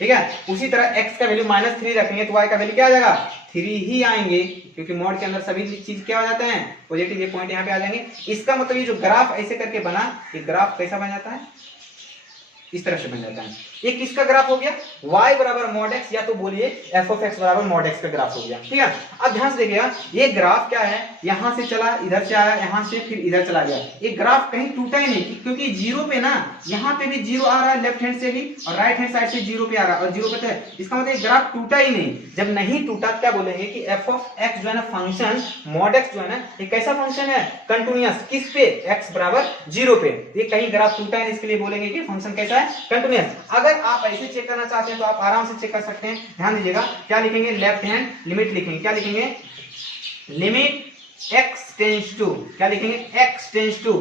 ठीक है। उसी तरह x का वैल्यू -3 रखेंगे तो y का वैल्यू क्या आ जाएगा? 3 ही आएंगे, क्योंकि मोड के अंदर सभी चीज क्या हो जाते हैं? पॉजिटिव। ये पॉइंट यहाँ पे आ जाएंगे। इसका मतलब ये जो ग्राफ ऐसे करके बना, ये ग्राफ कैसा बन जाता है? इस तरह से बन जाता है। ये किसका ग्राफ हो गया? y बराबर mod x, या तो बोलिए f of x बराबर mod x का ग्राफ हो गया, ठीक है। अब ध्यान से देखिएगा, ये ग्राफ क्या है? यहां से चला, इधर से आया, यहां से फिर इधर चला गया। ये ग्राफ कहीं टूटा ही नहीं, क्योंकि जीरो पे ना, यहाँ पे भी जीरो आ रहा है लेफ्ट हैंड से भी, और राइट हैंड साइड से जीरो पे आ रहा है, और जीरो पे है। इसका मतलब ये ग्राफ टूटा ही नहीं। जब नहीं टूटा क्या बोलेंगे कि f of x जो है ना फंक्शन mod x जो है ना, ये कैसा फंक्शन है? कंटिन्यूअस। किस पे? x बराबर 0 पे। ये कहीं ग्राफ टूटा है, इसके लिए बोलेंगे कि फंक्शन कैसा है? कंटिन्यूअस। अगर आप ऐसे चेक करना चाहते हैं तो आप आराम से चेक कर सकते हैं। ध्यान दीजिएगा, क्या लिखेंगे? लेफ्ट हैंड लिमिट लिखेंगे। क्या लिखेंगे? लिमिट x टेंड्स टू, क्या लिखेंगे? x टेंड्स टू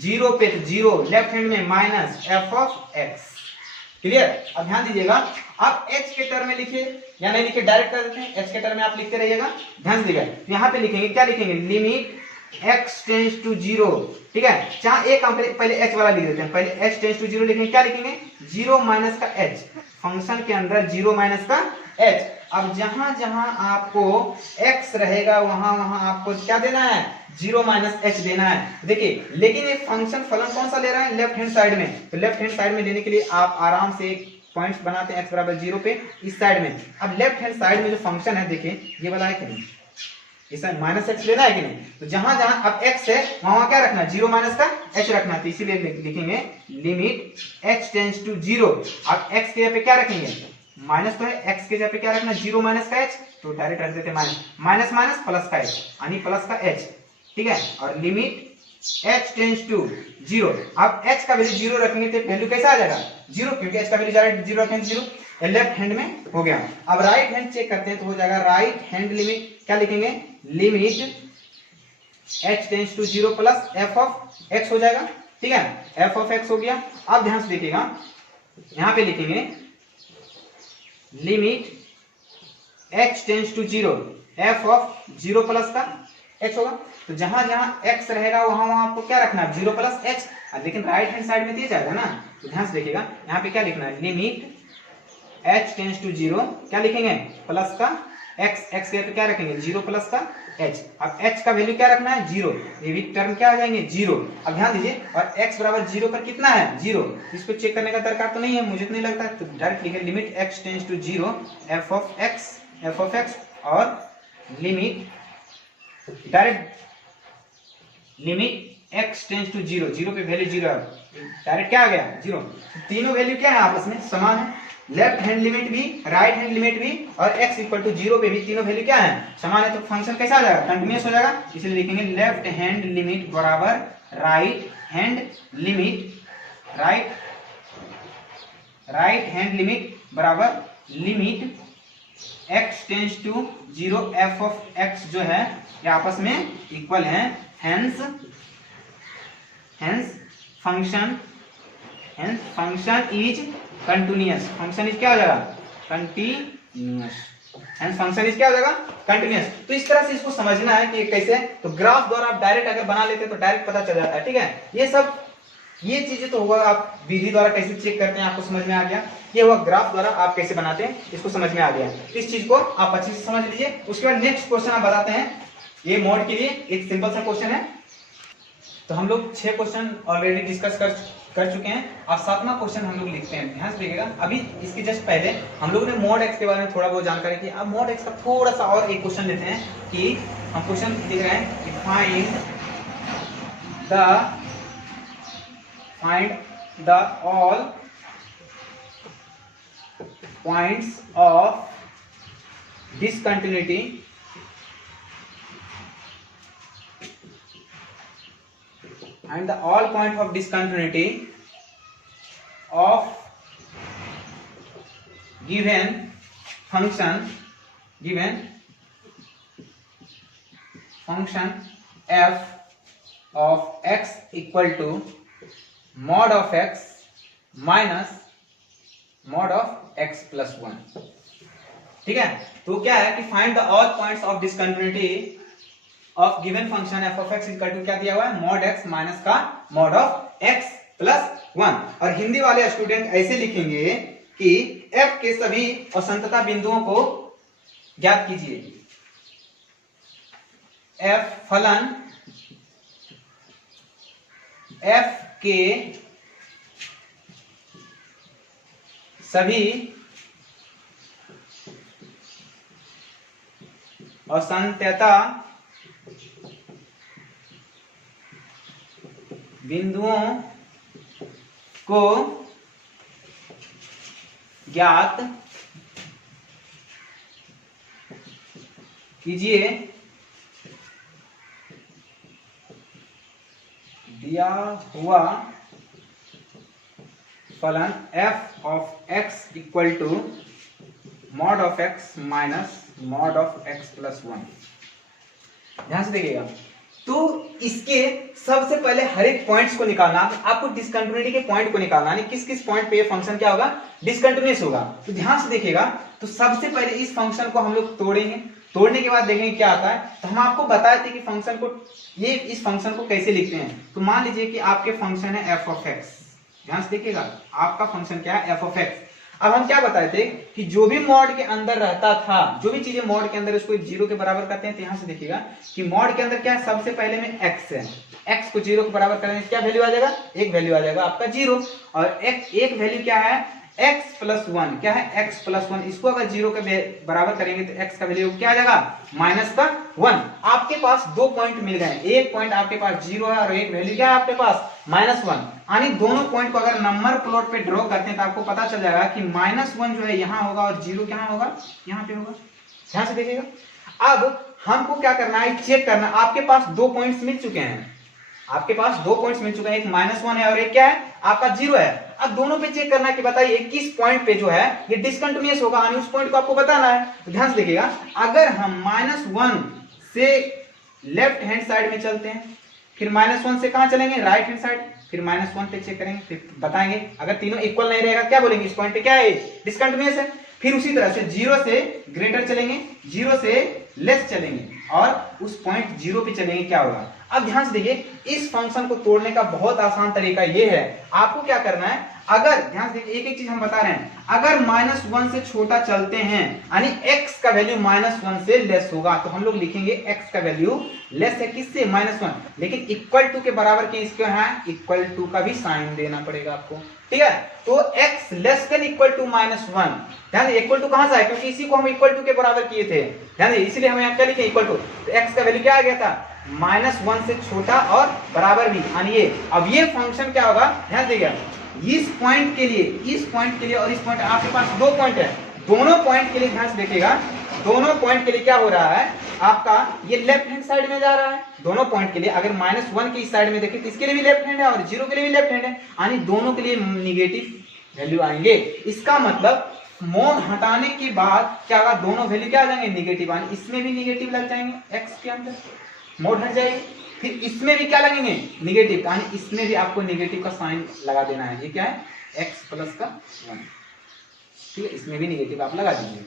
0 पे, तो 0 लेफ्ट हैंड में minus f of x। Clear? अब ध्यान दीजिएगा, आप h के टर्म में लिखिए या नहीं लिखिए, डायरेक्ट कर देते हैं। h के टर्म में आप लिखते रहिएगा, ध्यान से देखिएगा। यहाँ पे लिखेंगे, क्या लिखेंगे? लिमिट x टेंड्स टू 0, ठीक है। चाहे एक हम पहले h वाला लिख देते हैं, पहले h टेंड्स टू 0 लिखेंगे। क्या लिखेंगे? 0 माइनस का h, फंक्शन के अंदर 0 माइनस का h। अब जहां जहां आपको x रहेगा वहां वहां आपको क्या देना है? 0 माइनस h देना है। देखिए, लेकिन ये फंक्शन फलन कौन सा ले रहा है? लेफ्ट हैंड साइड में। तो लेफ्ट हैंड साइड में लेने के लिए आप आराम से पॉइंट्स बनाते हैं x बराबर 0 पे, इस साइड में। अब लेफ्ट हैंड साइड में जो फंक्शन है, देखिए ये वाला है कि नहीं? इसे माइनस एक्स लेना है कि नहीं? तो जहां जहां अब x है वहां क्या रखना है? 0 माइनस का h रखना है। तो इसीलिए लिखेंगे लिमिट h टेंड्स टू 0। अब x के जगह पे क्या रखेंगे? माइनस तो है, x के जगह पे क्या रखना है? 0 माइनस का h, तो डायरेक्ट रख देते माइनस। माइनस माइनस प्लस का h, यानी प्लस का h, ठीक है। और लिमिट h टेंड्स टू 0। अब h का वैल्यू 0 रखेंगे तो वैल्यू कैसा आ जाएगा? 0, क्योंकि h का वैल्यू डायरेक्ट 0 रखेंगे 0। लेफ्ट हैंड में हो गया। अब राइट हैंड चेक करते हैं तो हो जाएगा राइट हैंड लिमिट, क्या लिखेंगे? Limit h tends to 0 plus f of x हो जाएगा, ठीक है। f ऑफ x हो गया। अब ध्यान से देखिएगा, यहां पे लिखेंगे limit h tends to 0, f of 0 plus का h होगा। तो जहां जहां x रहेगा वहां वहां आपको क्या रखना है? 0 प्लस h। लेकिन राइट हैंड साइड में दिया जाएगा ना, तो ध्यान से देखिएगा, यहाँ पे क्या लिखना है? लिमिट h टेंड्स टू 0, क्या लिखेंगे? प्लस का x के पे क्या रखेंगे? 0 प्लस का h। अब h का वैल्यू क्या रखना है? 0। ये भी टर्म क्या आ जाएंगे? 0। अब ध्यान दीजिए, और x बराबर 0 पर कितना है? 0। इसको चेक करने का दरकार तो नहीं है, मुझे तो नहीं लगता। तो डायरेक्ट लिखे limit x tends to 0 f of x, और limit direct limit x tends to 0, 0 पे वैल्यू 0 है, डायरेक्ट क्या आ गया? 0। तीनों वैल्यू क्या है? आपस में समान है। लेफ्ट हैंड लिमिट भी, राइट हैंड लिमिट भी, और x इक्वल टू 0 पे भी तीनों वैल्यू क्या है? समान है। तो फंक्शन कैसा आ जाएगा? कंटिन्यूअस हो जाएगा। इसलिए लिखेंगे लेफ्ट हैंड लिमिट बराबर right hand limit, right hand limit बराबर limit x tends to 0 f of x जो है ये आपस में इक्वल है। Hence function is continuous. Function is क्या हो जाएगा? कंटिन्यूअस। हेंस फंक्शन इज क्या हो जाएगा? कंटिन्यूअस। तो इस तरह से इसको समझना है कि कैसे। तो ग्राफ द्वारा आप डायरेक्ट अगर बना लेते तो डायरेक्ट पता चल जाता है, ठीक है। ये चीजें तो होगा, आप विधि द्वारा कैसे चेक करते हैं आपको समझ में आ गया। ये हुआ ग्राफ द्वारा आप कैसे बनाते हैं, इसको समझ में आ गया। इस चीज को आप अच्छे से समझ लीजिए। उसके बाद नेक्स्ट क्वेश्चन आप बताते हैं। ये मोड के लिए एक सिंपल सा क्वेश्चन है। तो हम लोग 6 क्वेश्चन ऑलरेडी डिस्कस कर चुके हैं। अब 7वां क्वेश्चन हम लोग लिखते हैं। ध्यान से देखिएगा, अभी इसके जस्ट पहले हम लोगों ने मोड एक्स के बारे में थोड़ा बहुत जानकारी की। अब मोड एक्स का थोड़ा सा और एक क्वेश्चन लेते हैं कि हम क्वेश्चन देख रहे हैं कि find the all points of discontinuity find the all point of discontinuity of given function f of x equal to mod of x minus mod of x plus 1। ठीक है, तो क्या है कि find the all points of discontinuity of given function f of x equal to क्या दिया हुआ है, mod x माइनस का mod of x प्लस 1। और हिंदी वाले स्टूडेंट ऐसे लिखेंगे कि f के सभी असंतता बिंदुओं को ज्ञात कीजिए। f फलन f के सभी असंतता बिंदुओं को ज्ञात कीजिए। दिया हुआ फलन f of x equal to mod of x minus mod of x plus 1। ध्यान से देखिएगा, तो इसके सबसे पहले हर एक पॉइंट्स को निकालना, आपको डिसकंटिन्यूटी के पॉइंट को निकालना, यानी किस किस पॉइंट पे ये फंक्शन क्या होगा, डिसकंटिन्यूअस होगा। तो ध्यान से देखिएगा, तो सबसे पहले इस फंक्शन को हम लोग तोड़ेंगे, तोड़ने के बाद देखेंगे क्या आता है। तो हम आपको बताए थे कि फंक्शन को, ये इस फंक्शन को कैसे लिखते हैं। तो मान लीजिए कि आपके फंक्शन है f of x, ध्यान से देखिएगा, आपका फंक्शन क्या है, f of x। अब हम क्या बताए थे कि जो भी मॉड के अंदर रहता था, जो भी चीजें मॉड के अंदर, उसको 0 के बराबर करते हैं। तो यहां से देखिएगा कि मॉड के अंदर क्या है, सबसे पहले में x है, x को 0 के बराबर करेंगे क्या वैल्यू आ जाएगा, एक वैल्यू आ जाएगा आपका 0। और एक वैल्यू क्या है, x प्लस 1, क्या है x प्लस 1। इसको अगर 0 के बराबर करेंगे तो x का वैल्यू क्या आ जाएगा, माइनस का 1। आपके पास दो पॉइंट मिल गए, एक पॉइंट आपके पास 0 है और एक वैल्यू क्या है आपके पास, माइनस 1। यानी दोनों पॉइंट को अगर नंबर प्लॉट पे ड्रॉ करते हैं तो आपको पता चल जाएगा कि माइनस 1 जो है यहाँ होगा और 0 कहाँ होगा, यहाँ पे होगा। ध्यान से देखिएगा। अब हमको क्या करना है, चेक करना। आपके पास दो पॉइंट्स मिल चुके हैं, आपके पास दो पॉइंट्स मिल चुके हैं, एक माइनस 1 है और एक क्या है आपका 0 है। अब दोनों पे चेक करना है कि बताइए किस पॉइंट पे जो है ये डिसकंटिन्यूअस होगा, यानी उस पॉइंट को आपको बताना है। तो ध्यान से देखिएगा, अगर हम -1 से लेफ्ट हैंड साइड में चलते हैं, फिर -1 से कहां चलेंगे, राइट हैंड साइड, फिर -1 पे चेक करेंगे, फिर बताएंगे। अगर तीनों इक्वल नहीं रहेगा क्या बोलेंगे, इस पॉइंट पे क्या है, डिसकंटिन्यूअस है। फिर उसी तरह से 0 से ग्रेटर चलेंगे, 0 से लेस चलेंगे और उस पॉइंट 0 पे चलेंगे, क्या होगा। अब ध्यान से देखिए, इस फंक्शन को तोड़ने का बहुत आसान तरीका ये है। आपको क्या करना है, अगर ध्यान से देखिए, एक एक चीज हम बता रहे हैं। अगर -1 से छोटा चलते हैं, यानी x का वैल्यू -1 से लेस होगा, तो हम लोग लिखेंगे x का वैल्यू लेस है किससे, -1। लेकिन इक्वल टू के बराबर के इसके यहाँ इक्वल टू का भी साइन देना पड़ेगा आपको, ठीक है। तो x less than equal to -1। ध्यान से, इक्वल टू कहां से है, क्योंकि इसी को हम इक्वल टू के बराबर किए थे। ध्यान से, इसलिए हम यहाँ क्या लिखे, इक्वल टू। तो x का वैल्यू क्या आ गया था, -1 से छोटा और बराबर भी, यानी ये। अब ये फंक्शन क्या होगा, ध्यान दीजिएगा, इस पॉइंट के लिए, इस पॉइंट के लिए और इस पॉइंट, आपके पास दो पॉइंट है, दोनों पॉइंट के लिए ध्यान से देखिएगा, दोनों पॉइंट के लिए क्या हो रहा है आपका, ये लेफ्ट हैंड साइड में जा रहा है। दोनों पॉइंट के लिए अगर -1 की इस साइड में देखें तो इसके लिए भी लेफ्ट हैंड है और 0 के लिए भी लेफ्ट हैंड है, यानी दोनों के लिए निगेटिव वैल्यू आएंगे। इसका मतलब मोड हटाने के बाद क्या होगा, दोनों वैल्यू क्या आ जाएंगे, निगेटिव। यानी इसमें भी निगेटिव लग जाएंगे, x के अंदर मोड हट जाएगी, फिर इसमें भी क्या लगेंगे, निगेटिव, यानी इसमें भी आपको निगेटिव का साइन लगा देना है। ये क्या है, x प्लस का 1, ठीक है, इसमें भी निगेटिव आप लगा दीजिए।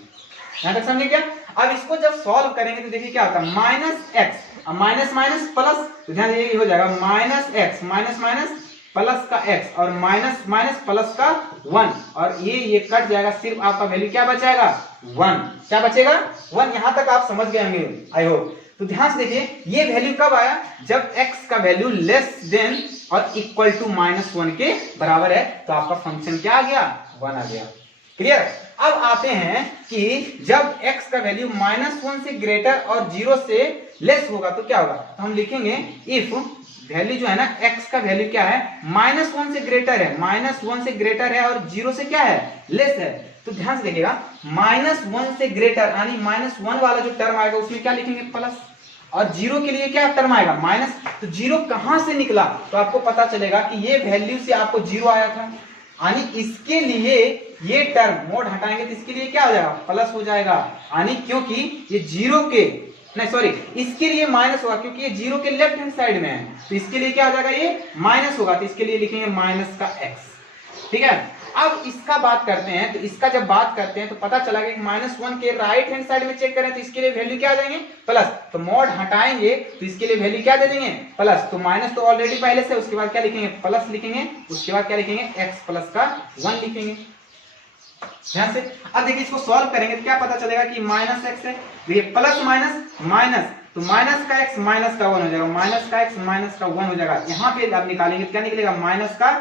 यहां तक समझे क्या। अब इसको जब सॉल्व करेंगे तो देखिए क्या होता है, -x, अब माइनस माइनस प्लस, तो ध्यान दीजिए हो जाएगा -x माइनस माइनस प्लस का x और माइनस माइनस प्लस का 1, और ये कट जाएगा, सिर्फ आपका वैल्यू क्या बचाएगा, 1। क्या बचेगा, 1। यहां तक आप समझ गए होंगे, आई होप। तो ध्यान से देखिए, ये वैल्यू कब आया, जब x का वैल्यू लेस देन और इक्वल टू -1 के बराबर है, तो आपका फंक्शन क्या आ गया, 1 आ गया। क्लियर। अब आते हैं कि जब x का वैल्यू -1 से ग्रेटर और 0 से लेस होगा तो क्या होगा, तो हम लिखेंगे इफ वैल्यू जो है ना, x का वैल्यू क्या है, -1 से ग्रेटर है, -1 से ग्रेटर है और 0 से क्या है, लेस है। तो ध्यान से देखिएगा, -1 से ग्रेटर यानी -1 वाला जो टर्म आएगा उसमें क्या लिखेंगे, प्लस, और जीरो के लिए क्या टर्म आएगा माइनस। तो जीरो कहां से निकला तो आपको पता चलेगा कि ये वैल्यू से आपको जीरो आया था, यानी इसके लिए ये टर्म मोड हटाएंगे तो इसके लिए क्या हो जाएगा प्लस हो जाएगा, यानी क्योंकि ये जीरो के नहीं सॉरी इसके लिए माइनस होगा क्योंकि ये जीरो के लेफ्ट हैंड साइड में है, तो इसके लिए क्या हो जाएगा ये माइनस होगा, तो इसके लिए लिखेंगे माइनस का एक्स। ठीक है, अब इसका बात करते हैं, तो इसका जब बात करते हैं तो पता चला कि -1 के राइट हैंड साइड में चेक करें तो इसके लिए वैल्यू क्या आ जाएंगे प्लस, तो मॉड हटाएंगे तो इसके लिए वैल्यू क्या दे देंगे प्लस, तो माइनस तो ऑलरेडी पहले से, उसके बाद क्या लिखेंगे प्लस लिखेंगे, उसके बाद क्या लिखेंगे x प्लस का 1 लिखेंगे। ध्यान से अब देखिए इसको सॉल्व करेंगे तो क्या पता चलेगा कि माइनस एक्स है, देखिए प्लस माइनस माइनस, तो माइनस का x माइनस का 1 हो जाएगा, माइनस का x माइनस का 1 हो जाएगा। यहाँ पे आप निकालेंगे तो क्या निकलेगा माइनस का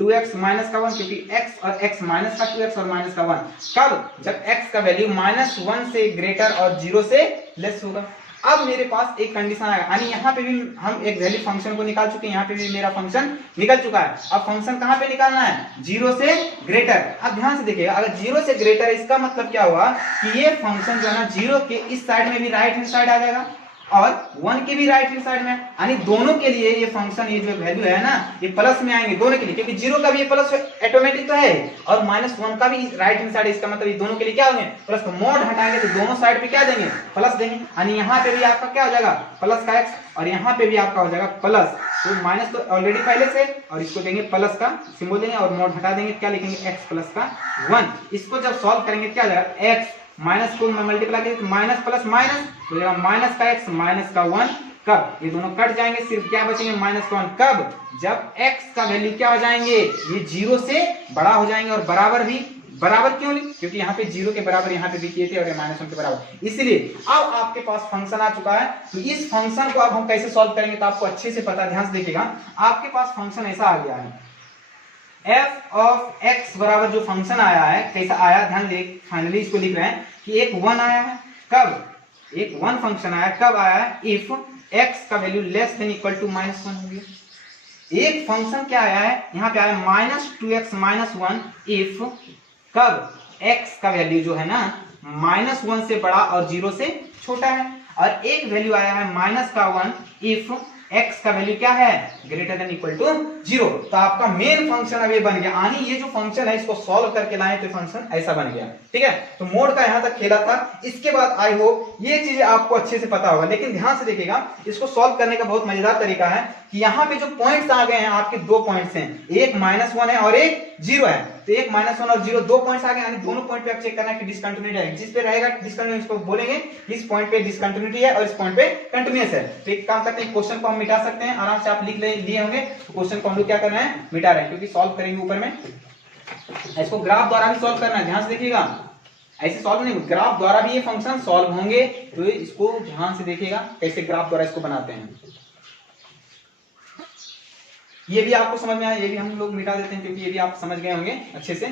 2x माइनस का 1, क्योंकि x और x माइनस का 2x और माइनस का 1, कब जब x का वैल्यू -1 से ग्रेटर और 0 से लेस होगा। अब मेरे पास एक कंडीशन आएगा, यानी यहाँ पे भी हम एक वैल्यू फंक्शन को निकाल चुके हैं, यहाँ पे भी मेरा फंक्शन निकल चुका है। अब फंक्शन कहाँ पे निकालना है 0 से ग्रेटर। अब ध्यान से देखिएगा, अगर 0 से ग्रेटर इसका मतलब क्या हुआ कि ये फंक्शन जो है ना 0 के इस साइड में भी राइट हैंड साइड आ जाएगा और 1 के भी राइट हैंड साइड में, यानी दोनों के लिए ये फंक्शन ये जो वैल्यू है ना ये प्लस में आएंगे दोनों के लिए, क्योंकि 0 का भी ये प्लस ऑटोमेटिक तो है और -1 का भी राइट हैंड साइड, इसका मतलब ये दोनों के लिए क्या होंगे प्लस। तो मोड हटाएंगे तो दोनों साइड पे क्या देंगे प्लस देंगे, यानी यहाँ पे भी आपका क्या हो जाएगा प्लस का x और यहाँ पे भी आपका हो जाएगा प्लस, तो माइनस तो ऑलरेडी पहले से और इसको देंगे प्लस का सिंबल देंगे और मोड हटा देंगे, क्या लिखेंगे x प्लस का 1। इसको जब सॉल्व करेंगे क्या हो जाएगा x माइनस को मल्टीप्लाई करेंगे तो माइनस प्लस माइनस हो जाएगा माइनस का x माइनस का 1, कब ये दोनों कट जाएंगे सिर्फ क्या बचेंगे -1, कब जब x का वैल्यू क्या हो जाएंगे ये 0 से बड़ा हो जाएंगे और बराबर भी, बराबर क्यों नहीं क्योंकि यहाँ पे 0 के बराबर यहाँ पे भी किए थे और ये -1 के बराबर, इसलिए अब आपके पास फंक्शन आ चुका है। तो इस फंक्शन को अब हम कैसे सॉल्व करेंगे तो आपको अच्छे से पता, ध्यान से देखिएगा आपके पास फंक्शन ऐसा आ गया है f ऑफ x बराबर जो फंक्शन आया है कैसा आया, ध्यान दे फाइनली इसको लिख रहे हैं कि एक 1 आया है, कब एक 1 फंक्शन आया कब आया है इफ x का value less than equal to -1 हो गया। एक फंक्शन क्या आया है यहाँ पे आया -2x माइनस 1 इफ कब x का वैल्यू जो है ना -1 से बड़ा और 0 से छोटा है, और एक वैल्यू आया है माइनस का 1 इफ x का वैल्यू क्या है ग्रेटर देन इक्वल टू 0। तो आपका मेन फंक्शन अब ये बन गया, यानी ये जो फंक्शन है इसको सॉल्व करके लाएं तो फंक्शन ऐसा बन गया। ठीक है, तो मोड का यहां तक खेला था, इसके बाद आई होप ये चीजें आपको अच्छे से पता होगा। लेकिन ध्यान से देखिएगा इसको सॉल्व करने का बहुत मजेदार तरीका है कि यहाँ पे जो पॉइंट्स आ गए हैं आपके 2 पॉइंट्स हैं, एक -1 है और एक 0 है, तो एक -1 और 0 2 पॉइंट्स आ गए, यानी दोनों पॉइंट पे आप चेक करना है कि डिसकंटिन्यूटी है, जिस पे रहेगा डिसकंटिन्यूटी इसको बोलेंगे इस पॉइंट पे डिसकंटिन्यूटी है और इस पॉइंट पे कंटिन्यूअस है। तो एक काम करते हैं क्वेश्चन को हम मिटा सकते हैं, आराम से आप लिख लिए होंगे क्वेश्चन को हम लोग क्या कर रहे हैं मिटा रहे हैं, क्योंकि सॉल्व करेंगे ऊपर में, इसको ग्राफ द्वारा भी सॉल्व करना है, ध्यान से देखिएगा ऐसे सॉल्व नहीं ग्राफ द्वारा भी ये फंक्शन सॉल्व होंगे, तो इसको ध्यान से देखिएगा कैसे ग्राफ द्वारा इसको बनाते हैं। ये भी आपको समझ में आया, ये भी हम लोग मिटा देते हैं क्योंकि ये भी आप समझ गए होंगे अच्छे से।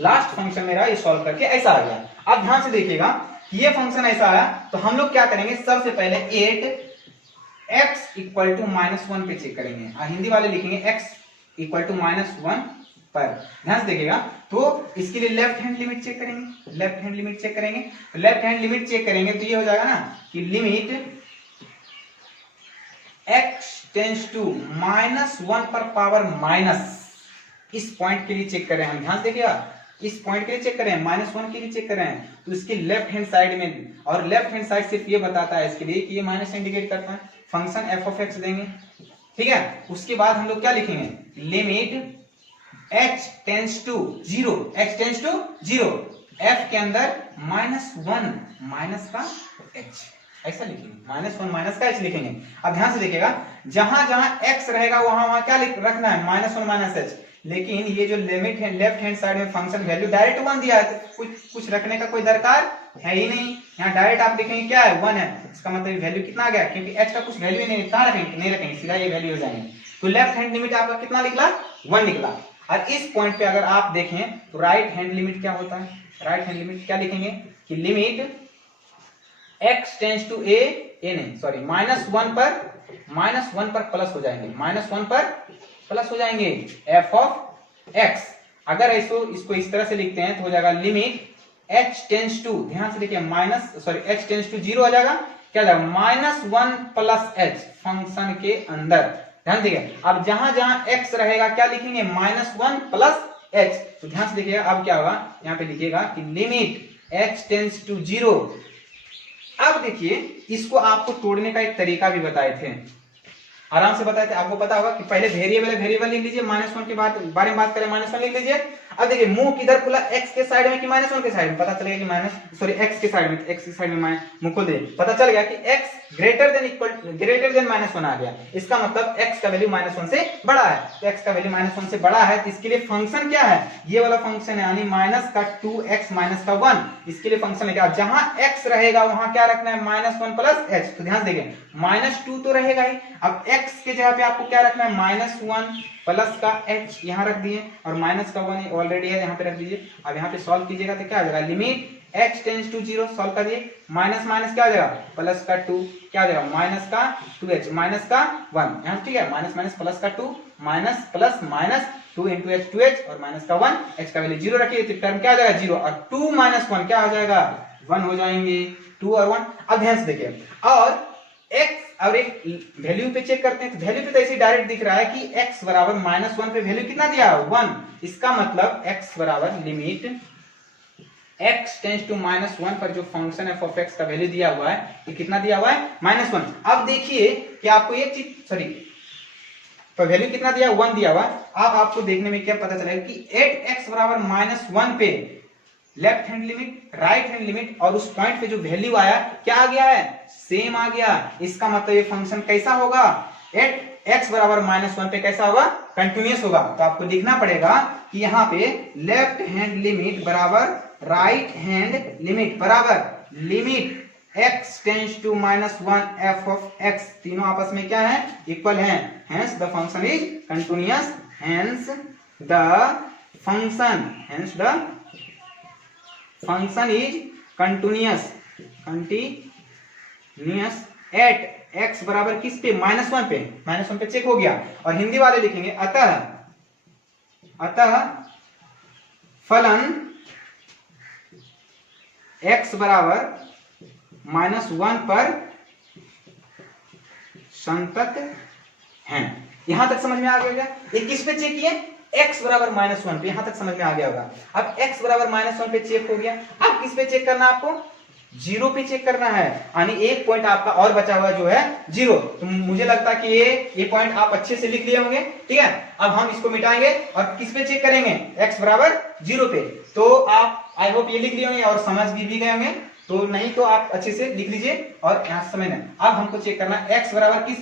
लास्ट फंक्शन मेरा ये सॉल्व करके ऐसा आ गया। अब ध्यान से देखिएगा ये फंक्शन ऐसा आया तो हम लोग क्या करेंगे सबसे पहले 8x इक्वल टू -1 पे चेक करेंगे, हिंदी वाले लिखेंगे x इक्वल टू -1 पर। ध्यान से देखिएगा तो इसके लिए लेफ्ट हैंड लिमिट चेक करेंगे, लेफ्ट हैंड लिमिट चेक करेंगे, तो लेफ्ट हैंड लिमिट चेक करेंगे तो ये हो जाएगा ना कि लिमिट x टेंड्स टू -1 पर पावर माइनस, इस पॉइंट के लिए चेक कर रहे हैं हम, ध्यान से देखिएगा इस पॉइंट के लिए चेक कर रहे हैं, -1 के लिए चेक कर रहे हैं, तो इसके लेफ्ट हैंड साइड में, और लेफ्ट हैंड साइड सिर्फ ये बताता है इसके लिए कि ये माइनस इंडिकेट करता है, फंक्शन f ऑफ x देंगे। ठीक है, उसके बाद हम लोग क्या लिखेंगे limit h tends to 0, h tends to 0, f के अंदर -1 माइनस का h, ऐसा लिखेंगे -1 माइनस का h लिखेंगे। अब ध्यान से देखिएगा जहां जहां x रहेगा वहां क्या रखना है -1 माइनस h, लेकिन ये जो लिमिट है लेफ्ट हैंड साइड में फंक्शन वैल्यू डायरेक्ट 1 दिया है, तो कुछ रखने का कोई दरकार है ही नहीं, यहाँ डायरेक्ट आप लिखेंगे क्या है 1 है, इसका मतलब वैल्यू कितना आ गया, क्योंकि h का कुछ वैल्यू ही नहीं, कहां रखेंगे नहीं रखेंगे, सीधा ये वैल्यू हो जाएंगे। तो लेफ्ट हैंड लिमिट आपका कितना निकला 1 निकला। और इस पॉइंट पे अगर आप देखें तो राइट हैंड लिमिट क्या होता है, राइट हैंड लिमिट क्या लिखेंगे कि limit x tends to a नहीं सॉरी -1 पर प्लस हो जाएंगे, -1 पर प्लस हो जाएंगे f ऑफ x। अगर इसको इस तरह से लिखते हैं तो हो जाएगा लिमिट h टेंस टू, ध्यान से देखिए h टेंस टू 0 आ जाएगा, क्या जाएगा -1 प्लस h फंक्शन के अंदर। ध्यान देखिए अब जहां जहां x रहेगा क्या लिखेंगे -1 प्लस h। तो ध्यान से देखिए अब क्या होगा, यहाँ पे लिखिएगा कि लिमिट h टेंस टू 0। अब देखिए इसको आपको तोड़ने का एक तरीका भी बताए थे, आराम से बताए थे। आपको पता होगा कि पहले वेरिएबल लिख लीजिए, -1 के बारे में बात करें, -1 लिख लीजिए। अब देखिए मुंह किधर खुला, x के साइड में कि -1 के साइड में, पता चलेगा कि x के साइड में, x के साइड में मुंह खोल दे, पता चल गया कि x ग्रेटर देन -1 आ गया। इसका मतलब x का वैल्यू -1 से बड़ा है। तो x का वैल्यू -1 से बड़ा है तो इसके लिए फंक्शन क्या है, ये वाला फंक्शन है, यानी -2x -1। इसके लिए फंक्शन है क्या, जहां x रहेगा वहां क्या रखना है -1 प्लस h। तो ध्यान देखिए -2 तो रहेगा ही, अब x के जगह पे आपको क्या रखना है -1 प्लस का h यहाँ रख दिए, और माइनस का 1 ऑलरेडी है यहाँ पे रख दीजिए। अब यहाँ पे सॉल्व कीजिएगा तो क्या आ जाएगा, limit h tends to 0, solve कर दिए, माइनस माइनस क्या आ जाएगा प्लस का 2, क्या आ जाएगा माइनस का 2h माइनस का 1, यहाँ ठीक है, माइनस माइनस प्लस का 2, minus plus minus 2 into h 2h और माइनस का 1, h का वैल्यू 0 रखिए तो टर्म क्या आ जाएगा 0, और 2 माइनस 1 क्या हो जाएगा 1 हो जाएंगे, 2 और 1। अब ध्यान से देखिए और x और एक वैल्यू पे चेक करते हैं, तो वैल्यू पे तो ऐसे डायरेक्ट दिख रहा है कि x बराबर -1 पे वैल्यू कितना दिया 1। इसका मतलब x बराबर लिमिट x टेंस टू -1 पर जो फंक्शन है f का वैल्यू दिया हुआ है ये कितना दिया हुआ है -1। अब देखिए कि आपको ये चीज तो वैल्यू कितना दिया 1 दिया हुआ। अब आपको देखने में क्या पता चलेगा कि 8x बराबर -1 पे left hand limit right hand limit और उस पॉइंट पे जो वैल्यू आया क्या आ गया है सेम आ गया। इसका मतलब ये फंक्शन कैसा होगा 8x बराबर -1 पे कैसा होगा कंटिन्यूअस होगा। तो आपको लिखना पड़ेगा कि यहाँ पे लेफ्ट हैंड लिमिट बराबर राइट हैंड लिमिट बराबर limit x tends to -1 f of x, तीनों आपस में क्या है इक्वल है, hence the function is continuous, hence the function is continuous at x बराबर किस पे -1 पे चेक हो गया। और हिंदी वाले लिखेंगे अतः फलन x बराबर -1 पर संतत है। यहां तक समझ में आ गया। ये किस पे चेक किए x बराबर -1 पे, यहां तक समझ में आ गया होगा। अब x बराबर -1 पे चेक हो गया, अब किस पे चेक करना आपको 0 पे चेक करना है, यानी एक पॉइंट आपका और बचा हुआ जो है 0। तो मुझे लगता है कि ये पॉइंट आप अच्छे से लिख लिए होंगे, ठीक है। अब हम इसको मिटाएंगे और किस पे चेक करेंगे x बराबर 0 पे। तो आप आई होप ये लिख लिए होंगे और समझ भी गए होंगे, तो नहीं तो आप अच्छे से लिख लीजिए और यहां से समझना। अब हमको चेक करना है x बराबर किस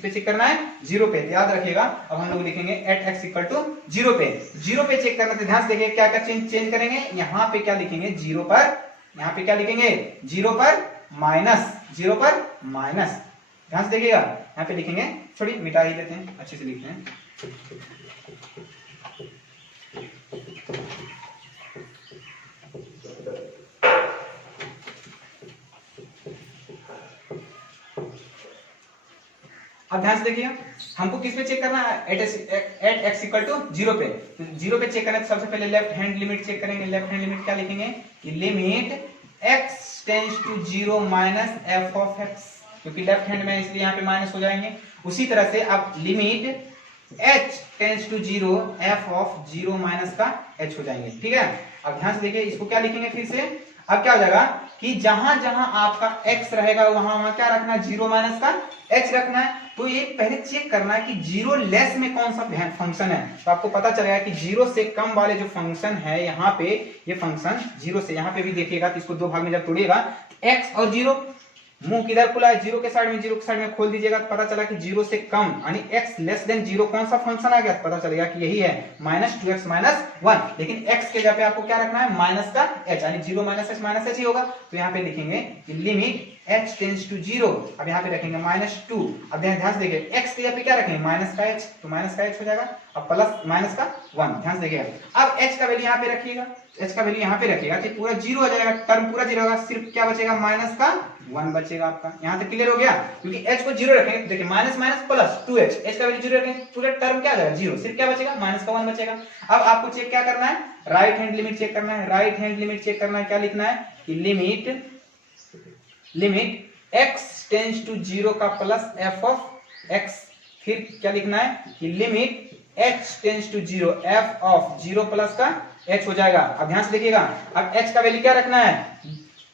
पे चेक करना है 0 पे। याद रखिएगा अब हम लोग लिखेंगे एट x इक्वल टू 0 पे चेक करना। तो ध्यान से देखिए क्या क्या चेंज करेंगे, यहाँ पे क्या लिखेंगे 0 पर, यहाँ पे क्या लिखेंगे 0 पर माइनस। ध्यान से देखिएगा यहाँ पे लिखेंगे, थोड़ी मिटा ही देते हैं, अच्छे से लिखते हैं। अब ध्यान से देखिए हमको किस पे चेक करना है एट x इक्वल टू 0 पे। तो 0 पे चेक करना है तो सबसे पहले लेफ्ट हैंड लिमिट चेक करेंगे। लेफ्ट हैंड लिमिट क्या लिखेंगे कि limit x tends to 0 minus f of x, क्योंकि लेफ्ट हैंड में इसलिए यहाँ पे माइनस हो जाएंगे। उसी तरह से अब limit h tends to 0 f of 0 minus का h हो जाएंगे, ठीक है। अब ध्यान से देखिए इसको क्या लिखेंगे फिर से। अब क्या हो जाएगा कि जहां जहां आपका x रहेगा वहां क्या रखना है 0 माइनस का h रखना है। तो ये पहले चेक करना है कि 0 लेस में कौन सा फंक्शन है। तो आपको पता चलेगा कि 0 से कम वाले जो फंक्शन है यहाँ पे, ये फंक्शन 0 से, यहाँ पे भी देखिएगा तो इसको दो भाग में जब तोड़िएगा x और 0 मुंह किधर खुला है 0 के साइड में खोल दीजिएगा तो पता चला कि 0 से कम यानी x लेस देन 0 कौन सा फंक्शन आ गया, तो पता चलेगा कि यही है -2x - 1। लेकिन x के जगह पे आपको क्या रखना है माइनस का h, यानी 0 - h माइनस h ही होगा। तो यहाँ पे लिखेंगे कि लिमिट h टेंस टू 0, अब यहाँ पे रखेंगे -2। अब ध्यान से देखिए x के जगह पे क्या रखेंगे माइनस का h, तो माइनस का h हो जाएगा और प्लस माइनस का 1। ध्यान से देखिएगा अब h का वैल्यू यहाँ पे रखिएगा, h का वैल्यू यहाँ पे रखिएगा तो पूरा 0 हो जाएगा, टर्म पूरा 0 होगा, सिर्फ क्या बचेगा माइनस का 1 बचेगा आपका। यहां तक क्लियर हो गया? क्योंकि h को 0 रखेंगे तो देखिए minus minus plus 2h, h का वैल्यू 0 रखेंगे पूरा टर्म क्या आ जाएगा 0, सिर्फ क्या बचेगा माइनस का 1 बचेगा। अब आपको चेक क्या करना है, राइट हैंड लिमिट चेक करना है। राइट हैंड लिमिट चेक करना है, क्या लिखना है कि लिमिट x टेंड्स टू 0 का प्लस f ऑफ x, फिर क्या लिखना है कि limit h tends to 0 f of 0 plus का h हो जाएगा। अब ध्यान से देखिएगा, अब h का वैल्यू क्या रखना है,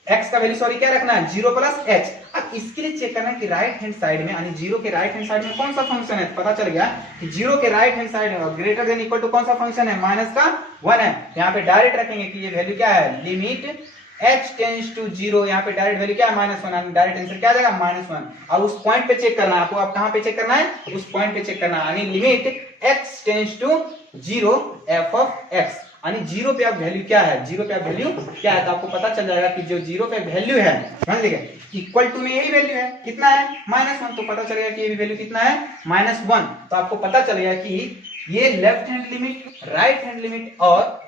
x का वैल्यू सॉरी क्या रखना है 0 प्लस h। अब इसके लिए चेक करना है कि राइट हैंड साइड में यानी 0 के राइट हैंड साइड में कौन सा फंक्शन है। पता चल गया कि 0 के राइट हैंड साइड में ग्रेटर देन इक्वल टू कौन सा फंक्शन है, माइनस का 1 है। यहाँ पे डायरेक्ट रखेंगे कि ये वैल्यू क्या है, लिमिट h टेंड्स टू 0, यहाँ पे डायरेक्ट वैल्यू क्या है -1, डायरेक्ट आंसर क्या आ जाएगा -1। और उस पॉइंट पे चेक करना है आपको, आप कहां पे चेक करना है, उस पॉइंट पे चेक करना है, यानी limit x tends to 0 f of x, यानी 0 पे अब वैल्यू क्या है, 0 पे अब वैल्यू क्या है, तो आपको पता चल जाएगा कि जो 0 पे वैल्यू है, समझ लीजिए इक्वल टू में यही वैल्यू है, कितना है -1, तो पता चलेगा कि ये भी वैल्यू कितना है -1। तो आपको पता चलेगा कि ये left hand limit, right hand limit और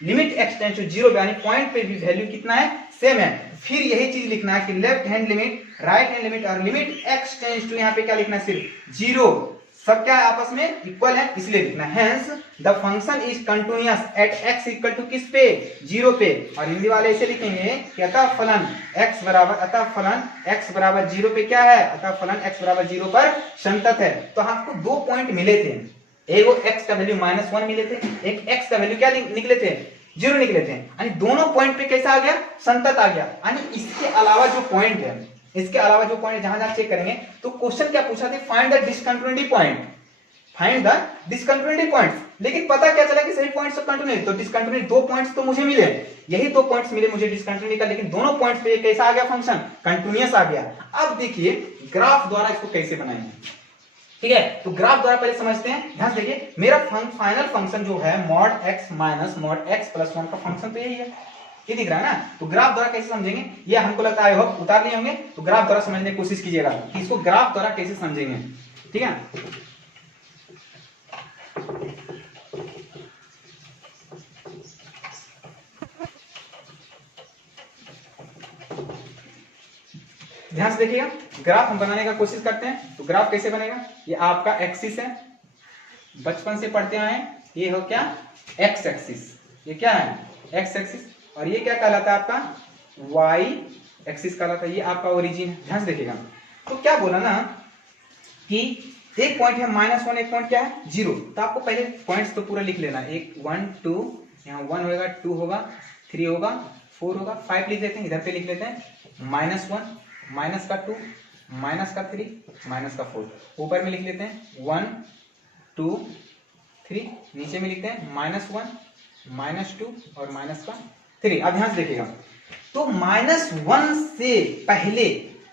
लिमिट x टेंड्स टू 0 यानी पॉइंट पे भी वैल्यू कितना है, सेम है। फिर यही चीज लिखना है कि left hand limit, right hand limit और लिमिट x टेंड्स टू यहाँ पे क्या लिखना है, सिर्फ 0, सब क्या है आपस में इक्वल है इसलिए लिखना है। Hence the function is continuous at x equal to किस पे, 0 पे। और हिंदी वाले ऐसे लिखेंगे कि अतः फलन x बराबर 0 पे क्या है, अतः फलन x बराबर 0 पर संतत है। तो आपको 2 पॉइंट मिले थे, एक वो x का वैल्यू -1 मिले थे, एक x का वैल्यू क्या निकले थे 0 निकले थे, यानी दोनों पॉइंट पे कैसा आ गया, संतत आ गया। यानी इसके अलावा जो पॉइंट है, इसके अलावा जो पॉइंट जहां जहां चेक करेंगे तो क्वेश्चन क्या पूछा था, find the discontinuity point, find the discontinuity points. लेकिन पता क्या चला कि सभी पॉइंट्स तो कंटिन्यूटी, तो डिसकंटिन्यूटी 2 पॉइंट्स तो मुझे मिले, यही 2 पॉइंट्स मिले मुझे डिसकंटिन्यूटी का, लेकिन दोनों पॉइंट्स पे कैसा आ गया फंक्शन, कंटिन्यूअस आ गया। अब देखिए ग्राफ द्वारा इसको कैसे बनाएंगे, ठीक है। तो ग्राफ द्वारा पहले समझते हैं, ध्यान से देखिए मेरा फाइनल फंक्शन जो है mod x minus mod x plus 1 का फंक्शन तो यही है, ये दिख रहा है ना। तो ग्राफ द्वारा कैसे समझेंगे, ये हमको लगता है होप उतार लिए होंगे, तो ग्राफ द्वारा समझने की कोशिश कीजिएगा कि इसको ग्राफ द्वारा कैसे समझेंगे, ठीक है। ध्यान से देखिएगा, ग्राफ हम बनाने का कोशिश करते हैं। तो ग्राफ कैसे बनेगा, ये आपका एक्सिस है, बचपन से पढ़ते आए हैं, ये हो क्या एक्स एक्सिस, ये क्या है एक्स एक्सिस, और ये क्या कहलाता है आपका वाई एक्सिस कहलाता है, ये आपका ओरिजिन है। ध्यान से देखिएगा, तो क्या बोला ना कि एक पॉइंट है -1, एक पॉइंट क्या है 0, तो आपको पहले पॉइंट्स तो पूरा लिख लेना, एक 1 2, यहाँ 1 होगा, 2 होगा, 3 होगा, 4 होगा, 5 लिख लेते हैं, इधर पे लिख लेते हैं -1 माइनस का 2 माइनस का 3 माइनस का 4, ऊपर में लिख लेते हैं 1 2 3, नीचे में लिखते हैं -1 -2 और माइनस का 3। अब ध्यान से देखिएगा, तो -1 से पहले,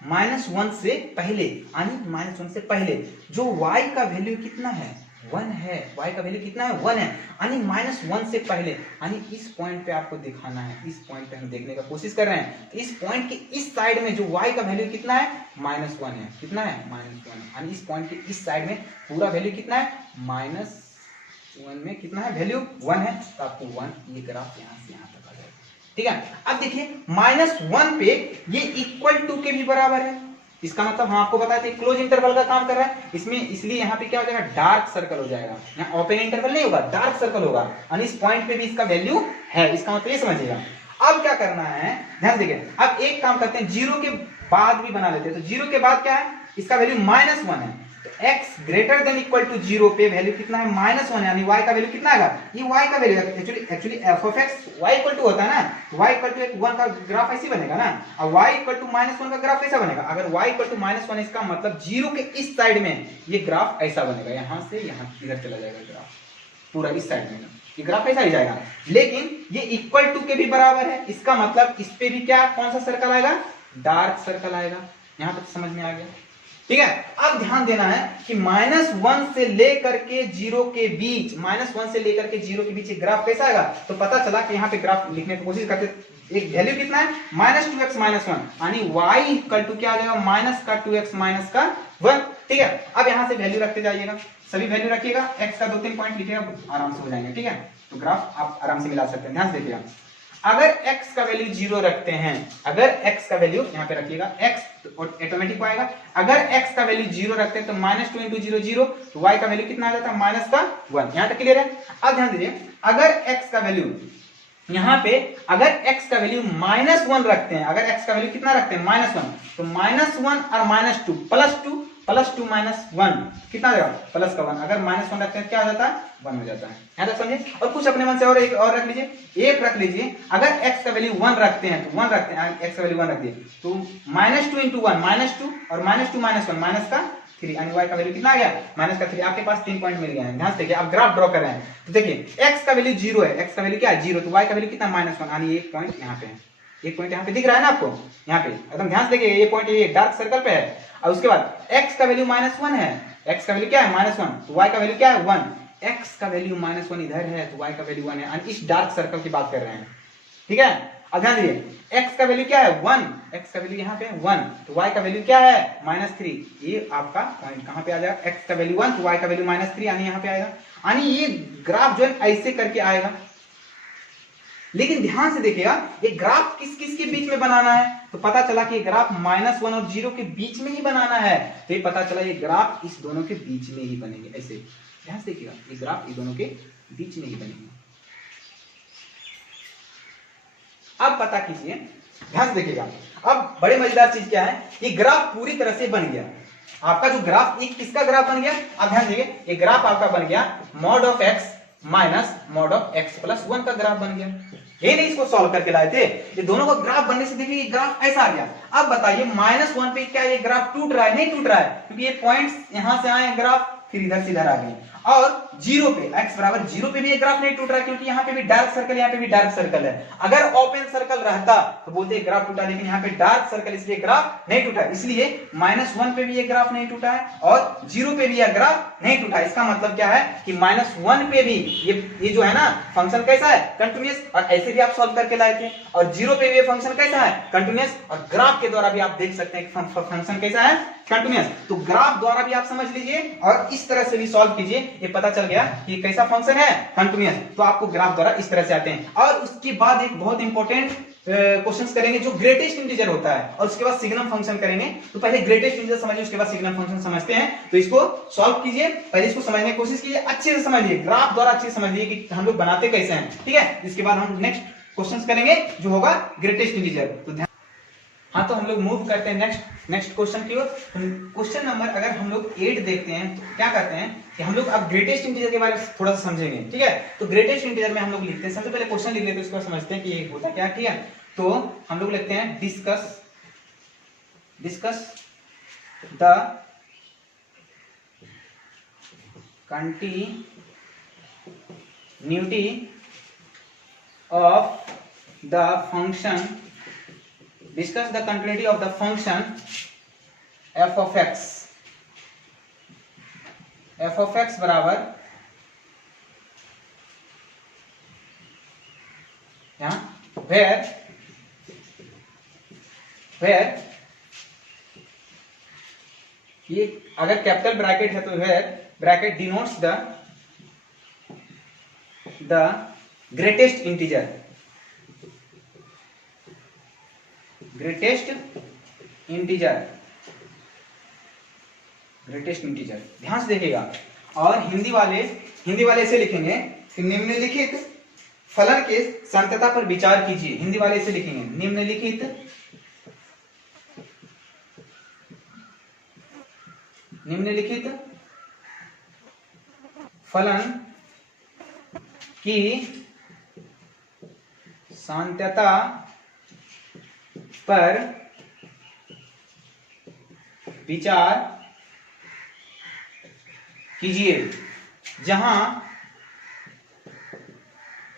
-1 से पहले यानी -1 से पहले जो y का वैल्यू कितना है 1 है, y का वैल्यू कितना है 1 है, यानी -1 से पहले, यानी इस पॉइंट पे आपको दिखाना है, इस पॉइंट पे हम देखने का कोशिश कर रहे हैं। तो इस पॉइंट के इस साइड में जो y का वैल्यू कितना है -1 है, कितना है -1, यानी इस पॉइंट के इस साइड में पूरा वैल्यू कितना है -1 में कितना है वैल्यू 1 है, तो आपको 1 ये ग्राफ यहाँ से यहाँ तक आ जाएगा, ठीक है। अब देखिए -1 पे ये इक्वल टू के भी बराबर है, इसका मतलब हम आपको बताए थे क्लोज इंटरवल का काम कर रहा है इसमें, इसलिए यहाँ पे क्या हो जाएगा डार्क सर्कल हो जाएगा, यहाँ ओपन इंटरवल नहीं होगा डार्क सर्कल होगा, और इस पॉइंट पे भी इसका वैल्यू है, इसका मतलब ये समझिएगा। अब क्या करना है, ध्यान देखिए, अब एक काम करते हैं 0 के बाद भी बना लेते हैं, तो 0 के बाद क्या है, इसका वैल्यू -1 है, तो x greater than equal to 0 पे वैल्यू कितना है -1 है, यानी y का वैल्यू कितना आएगा, ये y का value actually f of x y equal to होता है ना, y इक्वल टू 1 का ग्राफ ऐसे बनेगा ना, और y इक्वल टू -1 का ग्राफ कैसा बनेगा, अगर y इक्वल टू -1 इसका मतलब 0 के इस साइड में ये ग्राफ ऐसा बनेगा, यहां से यहां इधर चला जाएगा ग्राफ पूरा इस साइड में, ये ग्राफ ऐसा ही जाएगा। लेकिन ये इक्वल टू के भी बराबर है, इसका मतलब इस पे भी क्या कौन सा सर्कल आएगा, डार्क सर्कल आएगा, यहां तक समझ में आ गया, ठीक है। अब ध्यान देना है कि -1 से लेकर के 0 के बीच, -1 से लेकर के 0 के बीच ग्राफ कैसा आएगा, तो पता चला कि यहाँ पे ग्राफ लिखने की कोशिश करते, एक वैल्यू कितना है -2x -1, यानी y इक्वल टू क्या आ जाएगा -2x -1, ठीक है। अब यहाँ से वैल्यू रखते जाइएगा, सभी वैल्यू रखिएगा, x का 2-3 पॉइंट लिखिएगा, आराम से हो जाएंगे, ठीक है। तो ग्राफ आप आराम से मिला सकते हैं, ध्यान से देखिएगा। अगर x का वैल्यू 0 रखते हैं, अगर x का वैल्यू यहाँ पे रखिएगा, x ऑटोमेटिक आएगा, अगर x का वैल्यू 0 रखते हैं तो -2 × 0 0, तो y का वैल्यू कितना आ जाता है -1। यहाँ तक क्लियर है। अब ध्यान दीजिए, अगर x का वैल्यू यहाँ पे अगर x का वैल्यू -1 रखते हैं, अगर x का वैल्यू कितना रखते हैं -1, तो -1 और -2 +2 -1 कितना देगा +1। अगर -1 रखते हैं क्या हो जाता है 1 हो जाता है। यहाँ तक समझे। और कुछ अपने मन से और एक और रख लीजिए, एक रख लीजिए, अगर x का वैल्यू 1 रखते हैं तो 1 रखते हैं, x का वैल्यू 1 रख दिए तो -2 × 1 -2 और -2 -1 -3 यानी y का वैल्यू कितना आ गया -3। आपके पास 3 पॉइंट मिल गए हैं। ध्यान से देखिए, आप ग्राफ ड्रॉ कर रहे हैं तो देखिए x का वैल्यू 0 है, x का वैल्यू क्या है 0, तो y का वैल्यू कितना -1 यानी एक पॉइंट यहाँ पे है, एक पॉइंट यहाँ पे दिख रहा है ना आपको, यहाँ पे एकदम ध्यान से देखिए, ये पॉइंट ये डार्क सर्कल पे है। और उसके बाद x का वैल्यू -1 है, x का वैल्यू क्या है -1, तो y का वैल्यू क्या है 1, x का वैल्यू -1 इधर है तो y का वैल्यू 1 है, इस डार्क सर्कल की बात कर रहे हैं। ठीक है। अब ध्यान दीजिए, x का वैल्यू क्या है 1, x का वैल्यू यहाँ पे 1, तो y का वैल्यू क्या है -3। ये आपका पॉइंट कहाँ पे आ जाएगा, x का वैल्यू 1 तो y का वैल्यू -3 यानी यहाँ पे आएगा, यानी ये ग्राफ जो है ऐसे करके आएगा। लेकिन ध्यान से देखिएगा, ये ग्राफ किस किस के बीच में बनाना है, तो पता चला कि ये ग्राफ -1 और 0 के बीच में ही बनाना है, तो ये पता चला ये ग्राफ इस दोनों के बीच में ही बनेंगे। ऐसे ध्यान से देखिएगा, ये ग्राफ इस दोनों के बीच में ही बनेंगे। अब पता कीजिए, ध्यान से देखिएगा, अब बड़े मजेदार चीज क्या है, ये ग्राफ पूरी तरह से बन गया। आपका जो ग्राफ, एक किसका ग्राफ बन गया, अब ध्यान देखिए, ये ग्राफ आपका बन गया mod of x minus mod of x + 1 का ग्राफ बन गया। ये नहीं इसको सॉल्व करके लाए थे, ये दोनों का ग्राफ बनने से देखिए ये ग्राफ ऐसा आ गया। अब बताइए -1 पे क्या ये ग्राफ टूट रहा है, नहीं टूट रहा है, क्योंकि ये पॉइंट्स यहां से आए ग्राफ फिर इधर से इधर आ गए। और 0 पे x बराबर 0 पे भी ये ग्राफ नहीं टूट रहा है, क्योंकि यहाँ पे भी डार्क सर्कल, यहाँ पे भी डार्क सर्कल है। अगर ओपन सर्कल रहता तो बोलते ग्राफ टूटा, लेकिन यहाँ पे डार्क सर्कल इसलिए ग्राफ नहीं टूटा। इसलिए -1 पे भी ये ग्राफ नहीं टूटा है और 0 पे भी यह ग्राफ नहीं टूटा। इसका मतलब क्या है कि -1 पे भी ये जो है ना फंक्शन कैसा है कंटिन्यूअस, और ऐसे भी आप सॉल्व करके लाए थे। और 0 पे भी ये फंक्शन कैसा है कंटिन्यूअस, और ग्राफ के द्वारा भी आप देख सकते हैं कि फंक्शन कैसा है कंटिन्यूअस। तो ग्राफ द्वारा भी आप समझ लीजिए और इस तरह से भी सॉल्व कीजिए, ये पता चल गया कि कैसा फंक्शन है कंटिन्यूअस। तो आपको ग्राफ द्वारा इस तरह से आते हैं। और उसके बाद एक बहुत इंपॉर्टेंट क्वेश्चंस करेंगे जो ग्रेटेस्ट इंटीजर होता है, और उसके बाद सिग्नम फंक्शन करेंगे। तो पहले ग्रेटेस्ट इंटीजर समझिए, उसके बाद सिग्नम फंक्शन समझते हैं। तो इसको सॉल्व कीजिए, पहले इसको समझने की कोशिश कीजिए, अच्छे से समझिए, ग्राफ द्वारा अच्छे से समझिए कि हम लोग बनाते कैसे हैं। ठीक है, इसके बाद हम नेक्स्ट क्वेश्चंस करेंगे जो होगा ग्रेटेस्ट इंटीजर। तो हाँ, तो हम लोग मूव करते हैं नेक्स्ट क्वेश्चन की ओर। क्वेश्चन नंबर अगर हम लोग 8 देखते हैं तो क्या करते हैं कि हम लोग अब ग्रेटेस्ट इंटीजर के बारे में थोड़ा सा समझेंगे। ठीक है, तो ग्रेटेस्ट इंटीजर में हम लोग लिखते हैं, सबसे पहले क्वेश्चन लिख लेते हैं, उसके बाद समझते हैं कि ये होता क्या। ठीक है, तो हम लोग लिखते हैं discuss the continuity of the function, discuss the continuity of the function f of x बराबर यहाँ where ये अगर कैपिटल ब्रैकेट है तो where bracket denotes the greatest integer, greatest integer. ध्यान से देखिएगा। और हिंदी वाले ऐसे लिखेंगे कि निम्नलिखित फलन के संतता पर विचार कीजिए। हिंदी वाले ऐसे लिखेंगे, निम्नलिखित फलन की सांत्यता पर विचार कीजिए, जहां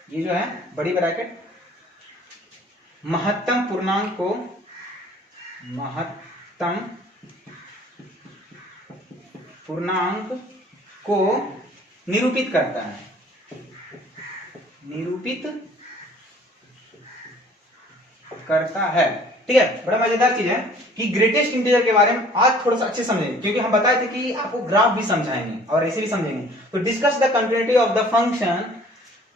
ये जो है बड़ी ब्रैकेट महत्तम पूर्णांक को निरूपित करता है, ठीक है। बड़ा मजेदार चीज है कि ग्रेटेस्ट इंटीजर के बारे में आज थोड़ा सा अच्छे समझेंगे, क्योंकि हम बताए थे कि आपको ग्राफ भी समझाएंगे और ऐसे भी समझेंगे। तो discuss the continuity of the function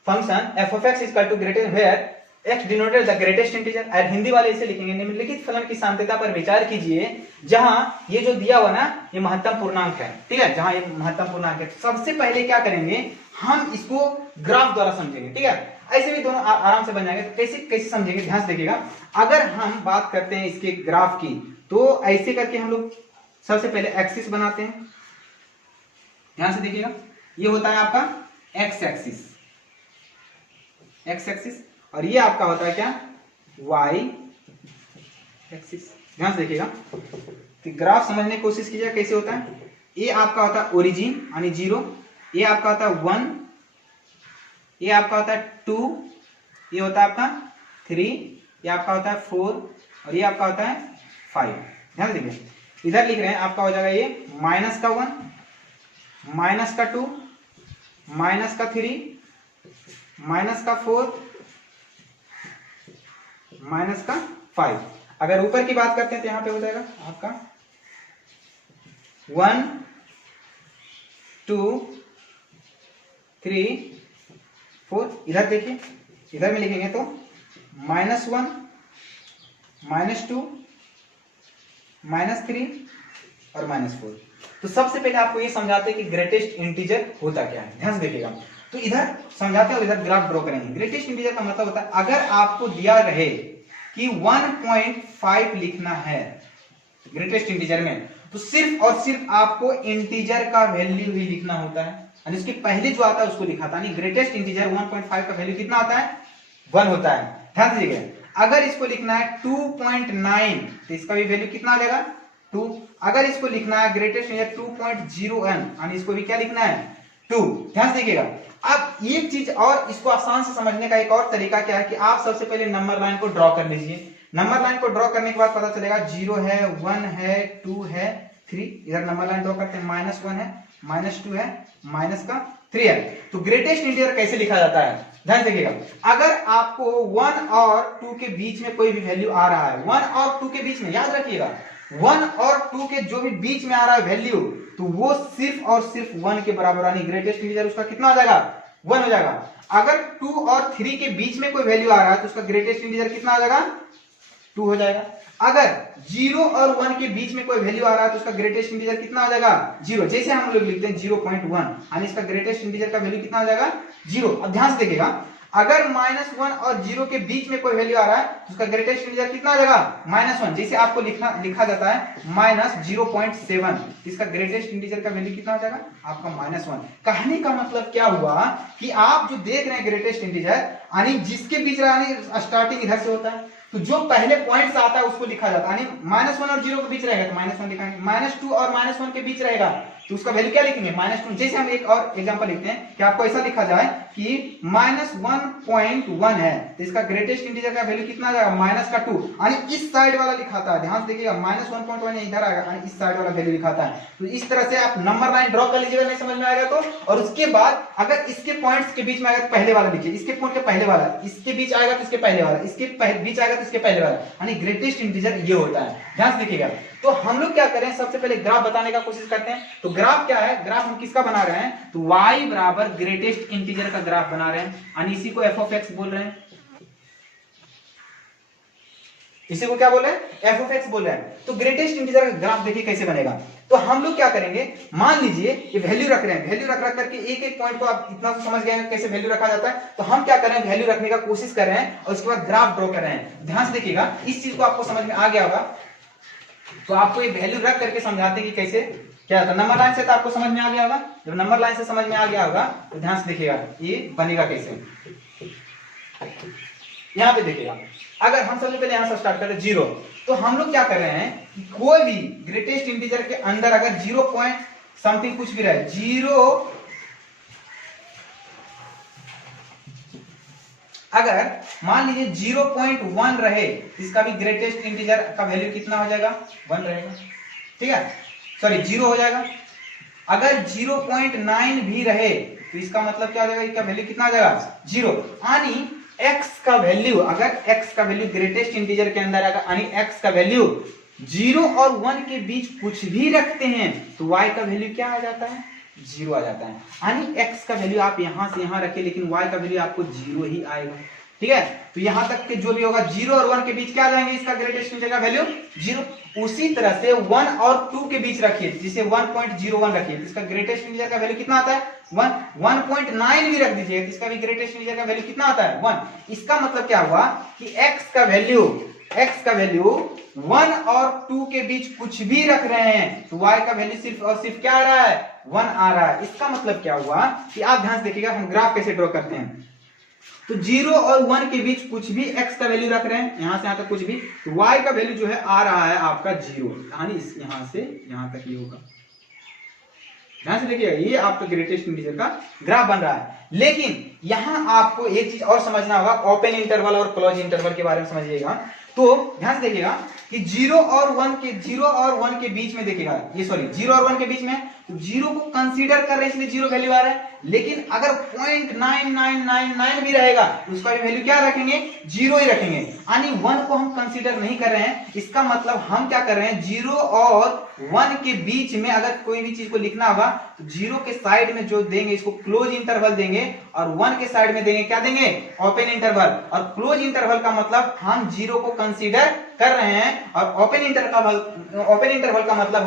f of x is equal to greater where x denoted the greatest integer, और हिंदी वाले इसे लिखेंगे निम्नलिखित फलन की सांत्यता पर विचार कीजिए जहां ये जो दिया हुआ ना ये महत्तम पूर्णांक है, ठीक है, जहां ये महत्तम पूर्णांक है। सबसे पहले क्या करेंगे हम इसको ग्राफ द्वारा समझेंगे, ठीक है, ऐसे भी दोनों आराम से बन जाएंगे। तो कैसे कैसे समझेंगे, ध्यान से देखिएगा। अगर हम बात करते हैं इसके ग्राफ की तो ऐसे करके हम लोग सबसे पहले एक्सिस बनाते हैं, ध्यान से देखिएगा, ये होता है आपका एक्स एक्सिस, एक्स एक्सिस, और ये आपका होता है क्या, वाई एक्सिस। ध्यान से देखिएगा, तो ग्राफ समझने की कोशिश कीजिए कैसे होता है। ये आपका होता है ओरिजिन यानी 0, ये आपका होता है 1, ये आपका होता है 2, ये होता है आपका 3, ये आपका होता है 4, और ये आपका होता है 5। ध्यान से देखिए, इधर लिख रहे हैं आपका हो जाएगा ये माइनस का 1, माइनस का 2, माइनस का 3, माइनस का 4, माइनस का 5। अगर ऊपर की बात करते हैं तो यहां पे हो जाएगा आपका 1 2 3 4। इधर देखिए, इधर में लिखेंगे तो -1, -2, -3 और -4। तो सबसे पहले आपको ये समझाते हैं कि ग्रेटेस्ट इंटीजर होता क्या है। ध्यान से देखिएगा, तो इधर समझाते हैं और इधर ग्राफ ड्रॉ करेंगे। ग्रेटेस्ट इंटीजर का मतलब होता है अगर आपको दिया रहे कि 1.5 लिखना है ग्रेटेस्ट इंटीजर में, तो सिर्फ और सिर्फ आपको इंटीजर का वैल्यू ही लिखना होता है, यानी उसके पहले जो आता है उसको लिखाता है। ग्रेटेस्ट इंटीजर 1.5 का वैल्यू कितना आता है, 1 होता है। ध्यान दीजिएगा, अगर इसको लिखना है 2.9 तो इसका भी वैल्यू कितना आ जाएगा, 2। अगर इसको लिखना है ग्रेटेस्ट इंटीजर 2.0n यानी इसको भी क्या लिखना है, 2। ध्यान से देखिएगा। अब एक चीज और, इसको आसान से समझने का एक और तरीका क्या है कि आप सबसे पहले नंबर लाइन को ड्रॉ कर लीजिए। नंबर लाइन को ड्रॉ करने के बाद पता चलेगा 0 है, 1 है, 2 है, 3। इधर नंबर लाइन ड्रॉ करते हैं, -1 है, -2 है, -3 है। तो ग्रेटेस्ट इंटीजर कैसे लिखा जाता है, ध्यान देखिएगा। अगर आपको 1 और 2 के बीच में कोई भी वैल्यू आ रहा है, 1 और 2 के बीच में, याद रखिएगा 1 और 2 के जो भी बीच में आ रहा है वैल्यू, तो वो सिर्फ और सिर्फ 1 के बराबर, यानी ग्रेटेस्ट इंटीजर उसका कितना हो जाएगा, 1 हो जाएगा। अगर 2 और 3 के बीच में कोई वैल्यू आ रहा है तो उसका ग्रेटेस्ट इंटीजर कितना आ जाएगा, 2 हो जाएगा। अगर 0 और 1 के बीच में कोई वैल्यू आ रहा है तो उसका ग्रेटेस्ट इंटीजर कितना आ जाएगा, 0। जैसे हम लोग लिखते हैं 0.1 यानी इसका ग्रेटेस्ट इंटीजर का वैल्यू कितना आ जाएगा, 0। अब ध्यान से देखिएगा, अगर -1 और 0 के बीच में कोई वैल्यू आ रहा है तो उसका ग्रेटेस्ट इंटीजर कितना आ जाएगा, -1। जैसे आपको लिखा जाता है -0.7, इसका ग्रेटेस्ट इंटीजर का वैल्यू कितना हो जाएगा आपका -1। कहने का मतलब क्या हुआ कि आप जो देख रहे हैं ग्रेटेस्ट इंटीजर यानी जिसके बीच स्टार्टिंग इधर से होता है, तो जो पहले पॉइंट से आता है उसको लिखा जाता है। यानी -1 और 0 के बीच रहेगा तो -1 लिखाएंगे, -2 और -1 के बीच रहेगा तो उसका वैल्यू क्या लिखेंगे, -2। जैसे हम एक और एग्जांपल लिखते हैं कि आपको ऐसा लिखा जाए कि -1.1 है तो इसका ग्रेटेस्ट इंटीजर का वैल्यू कितना आ जाएगा, -2। यानी इस साइड वाला लिखाता है, ध्यान से देखिएगा, -1.1 इधर आएगा यानी इस साइड वाला वैल्यू लिखाता है। तो इस तरह से आप नंबर लाइन ड्रॉ कर लीजिएगा, नहीं समझ में आएगा तो। और उसके बाद अगर इसके पॉइंट्स के बीच में आएगा तो पहले वाला लिखिए, इसके पॉइंट के पहले वाला, इसके बीच आएगा तो इसके पहले वाला, इसके बीच आएगा तो इसके पहले वाला, यानी ग्रेटेस्ट इंटीजर ये होता है। ध्यान से देखिएगा। तो हम लोग क्या करें, सबसे पहले ग्राफ बताने का कोशिश करते हैं। तो ग्राफ क्या है, ग्राफ हम किसका बना रहे हैं, तो y बराबर ग्रेटेस्ट इंटीजर का ग्राफ बना रहे हैं, यानी इसी को f of x बोल रहे हैं। इसी को क्या बोल रहे हैं, f of x बोल रहे हैं। तो ग्रेटेस्ट इंटीजर का ग्राफ देखिए कैसे बनेगा। तो हम लोग क्या करेंगे, मान लीजिए कि वैल्यू रख रहे हैं, वैल्यू रख करके एक एक पॉइंट को आप इतना तो समझ गए हैं कैसे वैल्यू रखा जाता है। तो हम क्या कर रहे हैं, वैल्यू रखने का कोशिश कर रहे हैं और उसके बाद ग्राफ ड्रॉ कर रहे हैं। ध्यान से देखिएगा, इस चीज को आपको समझ में आ गया होगा। तो आपको ये वैल्यू रख करके समझाते हैं कि कैसे क्या होता है। नंबर लाइन से तो आपको समझ में आ गया होगा, जब नंबर लाइन से समझ में आ गया होगा तो ध्यान से देखिएगा ये बनेगा कैसे। यहां पे देखिएगा, अगर हम सबसे पहले यहां से स्टार्ट करें 0, तो हम लोग क्या कर रहे हैं कि कोई भी ग्रेटेस्ट इंटीजर के अंदर अगर 0 पॉइंट समथिंग कुछ भी रहे, 0 अगर मान लीजिए 0.1 रहे, इसका भी ग्रेटेस्ट इंटीजर का वैल्यू कितना हो जाएगा, 1 रहेगा। ठीक है, सॉरी 0 हो जाएगा। अगर 0.9 भी रहे तो इसका मतलब क्या हो जाएगा, इसका वैल्यू कितना आ जाएगा, 0। यानी x का वैल्यू, अगर x का वैल्यू ग्रेटेस्ट इंटीजर के अंदर आएगा, यानी x का वैल्यू 0 और 1 के बीच कुछ भी रखते हैं तो y का वैल्यू क्या आ जाता है, 0 आ जाता है। यानी x का वैल्यू आप यहां से यहां रखें लेकिन y का वैल्यू आपको 0 ही आएगा। ठीक है। तो यहां तक के जो भी होगा 0 और 1 के बीच क्या आ जाएंगे, इसका ग्रेटेस्ट इंटीजर का वैल्यू 0। उसी तरह से 1 और 2 के बीच रखिए, जिसे 1.01 रखिए, इसका ग्रेटेस्ट इंटीजर का वैल्यू कितना आता है 1। 1.9 भी रख दीजिए, इसका भी ग्रेटेस्ट इंटीजर का वैल्यू कितना आता है 1। इसका मतलब क्या हुआ कि x का वैल्यू 1 और 2 के बीच कुछ भी रख रहे हैं तो y का वैल्यू सिर्फ और सिर्फ क्या आ रहा है 1 आ रहा है। इसका मतलब क्या हुआ कि आप ध्यान से देखिएगा, हम ग्राफ कैसे ड्रॉ करते हैं। तो 0 और 1 के बीच कुछ भी x का वैल्यू रख रहे हैं, यहां से यहां तक कुछ भी, तो y का वैल्यू जो है आ रहा है आपका 0, यानी यहां से यहां तक ये होगा। ध्यान से देखिएगा, ये आपका ग्रेटेस्ट इंटीजर का ग्राफ बन रहा है। लेकिन यहां आपको एक चीज और समझना होगा, ओपन इंटरवल और क्लोज इंटरवल के बारे में समझिएगा। तो ध्यान से देखिएगा कि 0 और 1 के बीच में देखिएगा, ये सॉरी 0 और 1 के बीच में, तो 0 को कंसीडर कर रहे हैं इसलिए 0 वैल्यू आ रहा है। लेकिन अगर 0.9999 भी रहेगा तो उसका भी वैल्यू क्या रखेंगे 0 ही रखेंगे, यानी 1 को हम कंसीडर नहीं कर रहे हैं। इसका मतलब हम क्या कर रहे हैं, 0 और 1 के बीच में अगर कोई भी चीज को लिखना होगा तो 0 के साइड में जो देंगे इसको क्लोज इंटरवल देंगे, और 1 के साइड में देंगे क्या देंगे ओपन इंटरवल। और क्लोज इंटरवल का मतलब हम 0 को कंसीडर कर रहे हैं, और ओपन इंटरवल का मतलब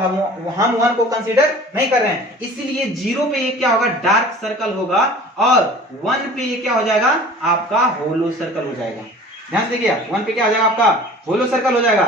हम 1 को कंसीडर नहीं कर रहे हैं। इसीलिए 0 पे ये क्या होगा डार्क सर्कल होगा, और 1 पे ये क्या हो जाएगा आपका होलो सर्कल हो जाएगा। ध्यान से देखिए, 1 पे क्या हो जाएगा आपका होलो सर्कल हो जाएगा।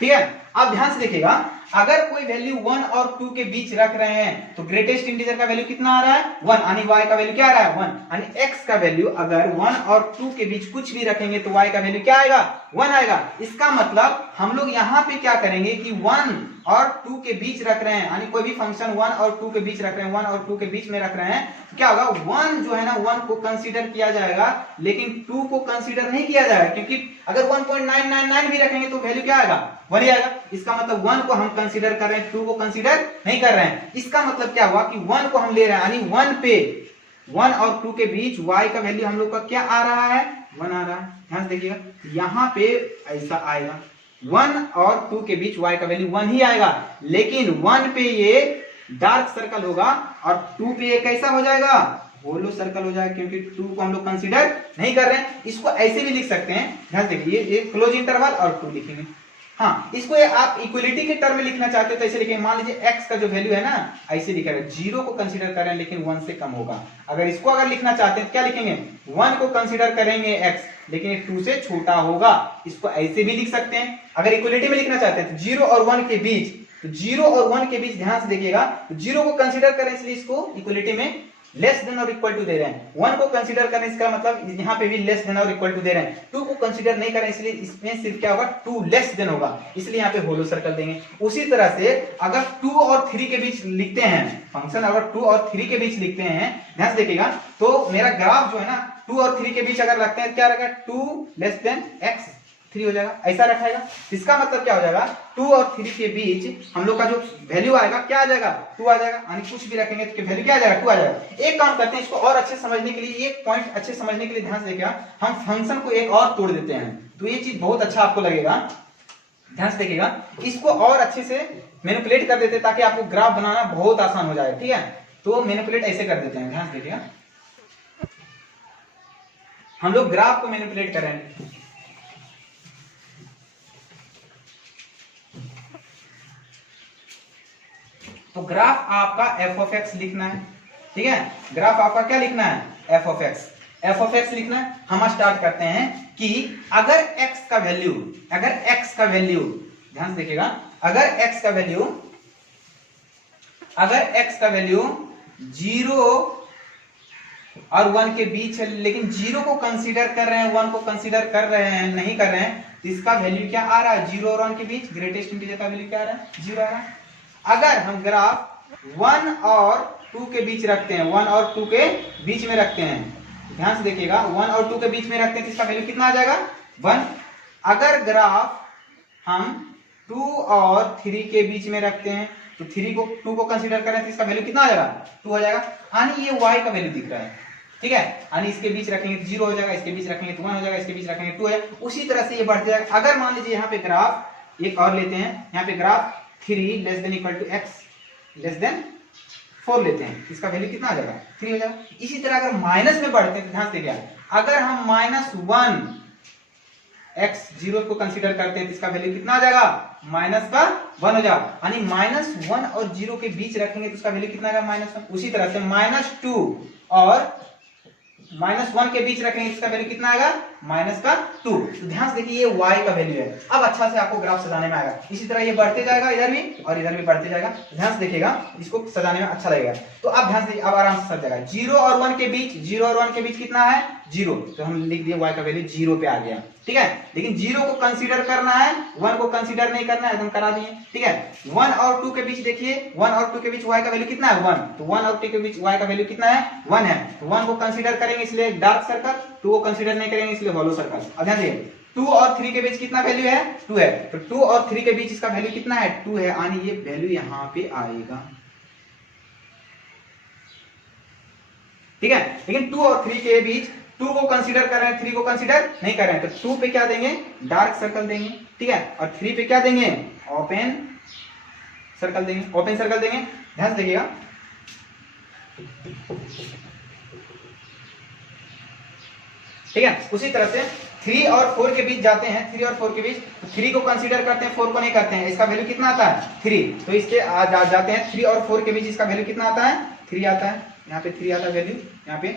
ठीक है, अब ध्यान से देखिएगा, अगर कोई वैल्यू 1 और 2 के बीच रख रहे हैं तो ग्रेटेस्ट इंटीजर का वैल्यू कितना आ रहा है 1, यानी y का वैल्यू क्या आ रहा है 1, यानी x का वैल्यू अगर 1 और 2 के बीच कुछ भी रखेंगे तो y का वैल्यू क्या आएगा 1 आएगा। इसका मतलब हम लोग यहाँ पे क्या करेंगे कि 1 और 2 के बीच रख रहे हैं, यानी कोई भी फंक्शन 1 और 2 के बीच रख रहे हैं, 1 और 2 के बीच में रख रहे हैं, तो क्या होगा 1 जो है ना 1 को कंसीडर किया जाएगा, लेकिन 2 को कंसीडर नहीं किया जाएगा, क्योंकि अगर 1.999 भी रखेंगे तो वैल्यू क्या आएगा 1 ही आएगा। इसका मतलब 1 को हम कंसीडर कर रहे हैं, 2 को कंसीडर नहीं कर रहे हैं। इसका मतलब क्या हुआ कि 1 को हम ले रहे हैं, यानी 1 पे 1 और 2 के बीच y का वैल्यू हम लोग का क्या आ रहा है 1 आ रहा है। ध्यान से देखिएगा, यहाँ पे ऐसा आएगा 1 और 2 के बीच y का वैल्यू 1 ही आएगा, लेकिन 1 पे ये डार्क सर्कल होगा और 2 पे ये कैसा हो जाएगा होलो सर्कल हो जाएगा, क्योंकि 2 को हम लोग कंसीडर नहीं कर रहे हैं। इसको ऐसे भी लिख सकते हैं, ध्यान देखिए, ये क्लोज इंटरवल और 2 लिखेंगे। हाँ, इसको आप इक्वलिटी के टर्म में लिखना चाहते हो तो ऐसे लिखेंगे, मान लीजिए x का जो वैल्यू है ना ऐसे लिखा है, 0 को कंसीडर कर रहे हैं लेकिन 1 से कम होगा। अगर इसको अगर लिखना चाहते हैं तो क्या लिखेंगे 1 को कंसीडर करेंगे x, लेकिन 2 से छोटा होगा, इसको ऐसे भी लिख सकते हैं। अगर इक्वलिटी में लिखना चाहते हैं तो 0 और 1 के बीच, तो 0 और 1 के बीच ध्यान से देखिएगा, 0 को कंसीडर करें इसलिए इसको इक्वलिटी में लेस देन और इक्वल टू दे रहे हैं, 1 को कंसीडर करें इसका मतलब यहाँ पे भी लेस देन और इक्वल टू दे रहे हैं, 2 को कंसीडर नहीं करें इसलिए इसमें सिर्फ क्या होगा 2 लेस देन होगा, इसलिए यहाँ पे होलो सर्कल देंगे। उसी तरह से अगर 2 और 3 के बीच लिखते हैं, फंक्शन अगर 2 और 3 के बीच लिखते हैं, ध्यान से देखिएगा, तो मेरा ग्राफ जो है ना 2 और 3 के बीच अगर रखते हैं क्या रहेगा 2 लेस देन x 3 हो जाएगा, ऐसा रखेगा। इसका मतलब क्या हो जाएगा 2 और 3 के बीच हम लोग का जो वैल्यू आएगा क्या आ जाएगा 2 आ जाएगा, यानी कुछ भी रखेंगे तो वैल्यू क्या आ जाएगा 2 आ जाएगा। एक काम करते हैं, इसको और अच्छे समझने के लिए, एक पॉइंट अच्छे समझने के लिए ध्यान से देखिएगा, हम फंक्शन को एक और तोड़ देते हैं, तो ये चीज बहुत अच्छा आपको लगेगा। ध्यान से देखिएगा, इसको और अच्छे से मैनिपुलेट कर देते हैं ताकि आपको ग्राफ बनाना बहुत आसान हो जाए। ठीक है, तो मैनिपुलेट ऐसे कर देते हैं, ध्यान से देखिएगा, हम लोग ग्राफ को मैनिपुलेट कर रहे हैं। तो ग्राफ आपका f of x लिखना है, ठीक है, ग्राफ आपका क्या लिखना है f of x लिखना है। हम स्टार्ट करते हैं कि अगर x का वैल्यू ध्यान से देखिएगा, अगर x का वैल्यू 0 और 1 के बीच है, लेकिन 0 को कंसीडर कर रहे हैं 1 को कंसीडर कर रहे हैं नहीं कर रहे हैं, तो इसका वैल्यू क्या आ रहा है 0 और 1 के बीच ग्रेटेस्ट इंटीजर का वैल्यू क्या आ रहा है 0 आ रहा है। अगर हम ग्राफ 1 और 2 के बीच रखते हैं, 1 और 2 के बीच में रखते हैं, ध्यान से देखिएगा 1 और 2 के बीच में रखते हैं तो इसका वैल्यू कितना आ जाएगा 1। अगर ग्राफ हम 2 और 3 के बीच में रखते हैं तो 2 को कंसीडर करें तो इसका वैल्यू कितना आ जाएगा 2 हो जाएगा, यानी ये y का वैल्यू दिख रहा है। ठीक है, यानी इसके बीच रखेंगे तो 0 हो जाएगा, इसके बीच रखेंगे तो 1 हो जाएगा, इसके बीच रखेंगे 2 हो जाएगा, उसी तरह से ये बढ़ते जाएगा। अगर मान लीजिए यहाँ पे ग्राफ एक और लेते हैं, यहाँ पे graph 3 less than equal to x less than 4 लेते हैं, इसका वैल्यू कितना आ जाएगा 3 हो जाएगा। इसी तरह अगर माइनस में बढ़ते हैं तो ध्यान से देखिए, अगर हम -1 x0 को कंसीडर करते हैं तो इसका वैल्यू कितना आ जाएगा, -1 हो जाएगा, यानी -1 और 0 के बीच रखेंगे तो उसका वैल्यू कितना आएगा, -1। उसी तरह से -2 और -1 के बीच रखेंगे इसका वैल्यू कितना आएगा, -2। तो ध्यान से देखिए ये y का वैल्यू है। अब अच्छा से आपको ग्राफ सजाने में आएगा। इसी तरह ये बढ़ते जाएगा इधर भी और इधर भी बढ़ते जाएगा। ध्यान से देखिएगा, इसको सजाने में अच्छा लगेगा। तो अब ध्यान से, अब आराम से सज जाएगा। 0 और 1 के बीच, 0 और 1 के बीच कितना है, 0। तो हम लिख दिए y का वैल्यू 0 पे आ गया, ठीक है। लेकिन 0 को कंसीडर करना है, 1 को कंसीडर नहीं करना है, एकदम करा दिए, ठीक है। 1 और 2 के बीच देखिए, 1 और 2 के बीच y का वैल्यू कितना है, 1। तो 1 और 2 के बीच y का वैल्यू कितना है, 1 है। तो 1 को कंसीडर करेंगे इसलिए डार्क सर्कल, 2 को कंसीडर नहीं करेंगे इसलिए हॉलो सर्कल। अब ध्यान देखिए 2 और 3 के बीच कितना वैल्यू है, 2 है। तो 2 और 3 के बीच इसका वैल्यू कितना है, 2 है, यानी ये वैल्यू यहां पे आएगा, ठीक है। लेकिन 2 और 3 के बीच 2 को कंसीडर कर रहे हैं, 3 को कंसीडर नहीं कर रहे हैं, तो 2 पे क्या देंगे, डार्क सर्कल देंगे, ठीक है। और 3 पे क्या देंगे, ओपन सर्कल देंगे, ओपन सर्कल देंगे। ध्यान से देखिएगा, ठीक है। उसी तरह से 3 और 4 के बीच जाते हैं, 3 और 4 के बीच 3 को कंसीडर करते हैं, 4 को नहीं करते हैं। इसका वैल्यू कितना आता है, 3। तो इसके जाते हैं 3 और 4 के बीच, इसका वैल्यू कितना आता है, 3 आता है। यहाँ पे 3 आता है वैल्यू, यहाँ पे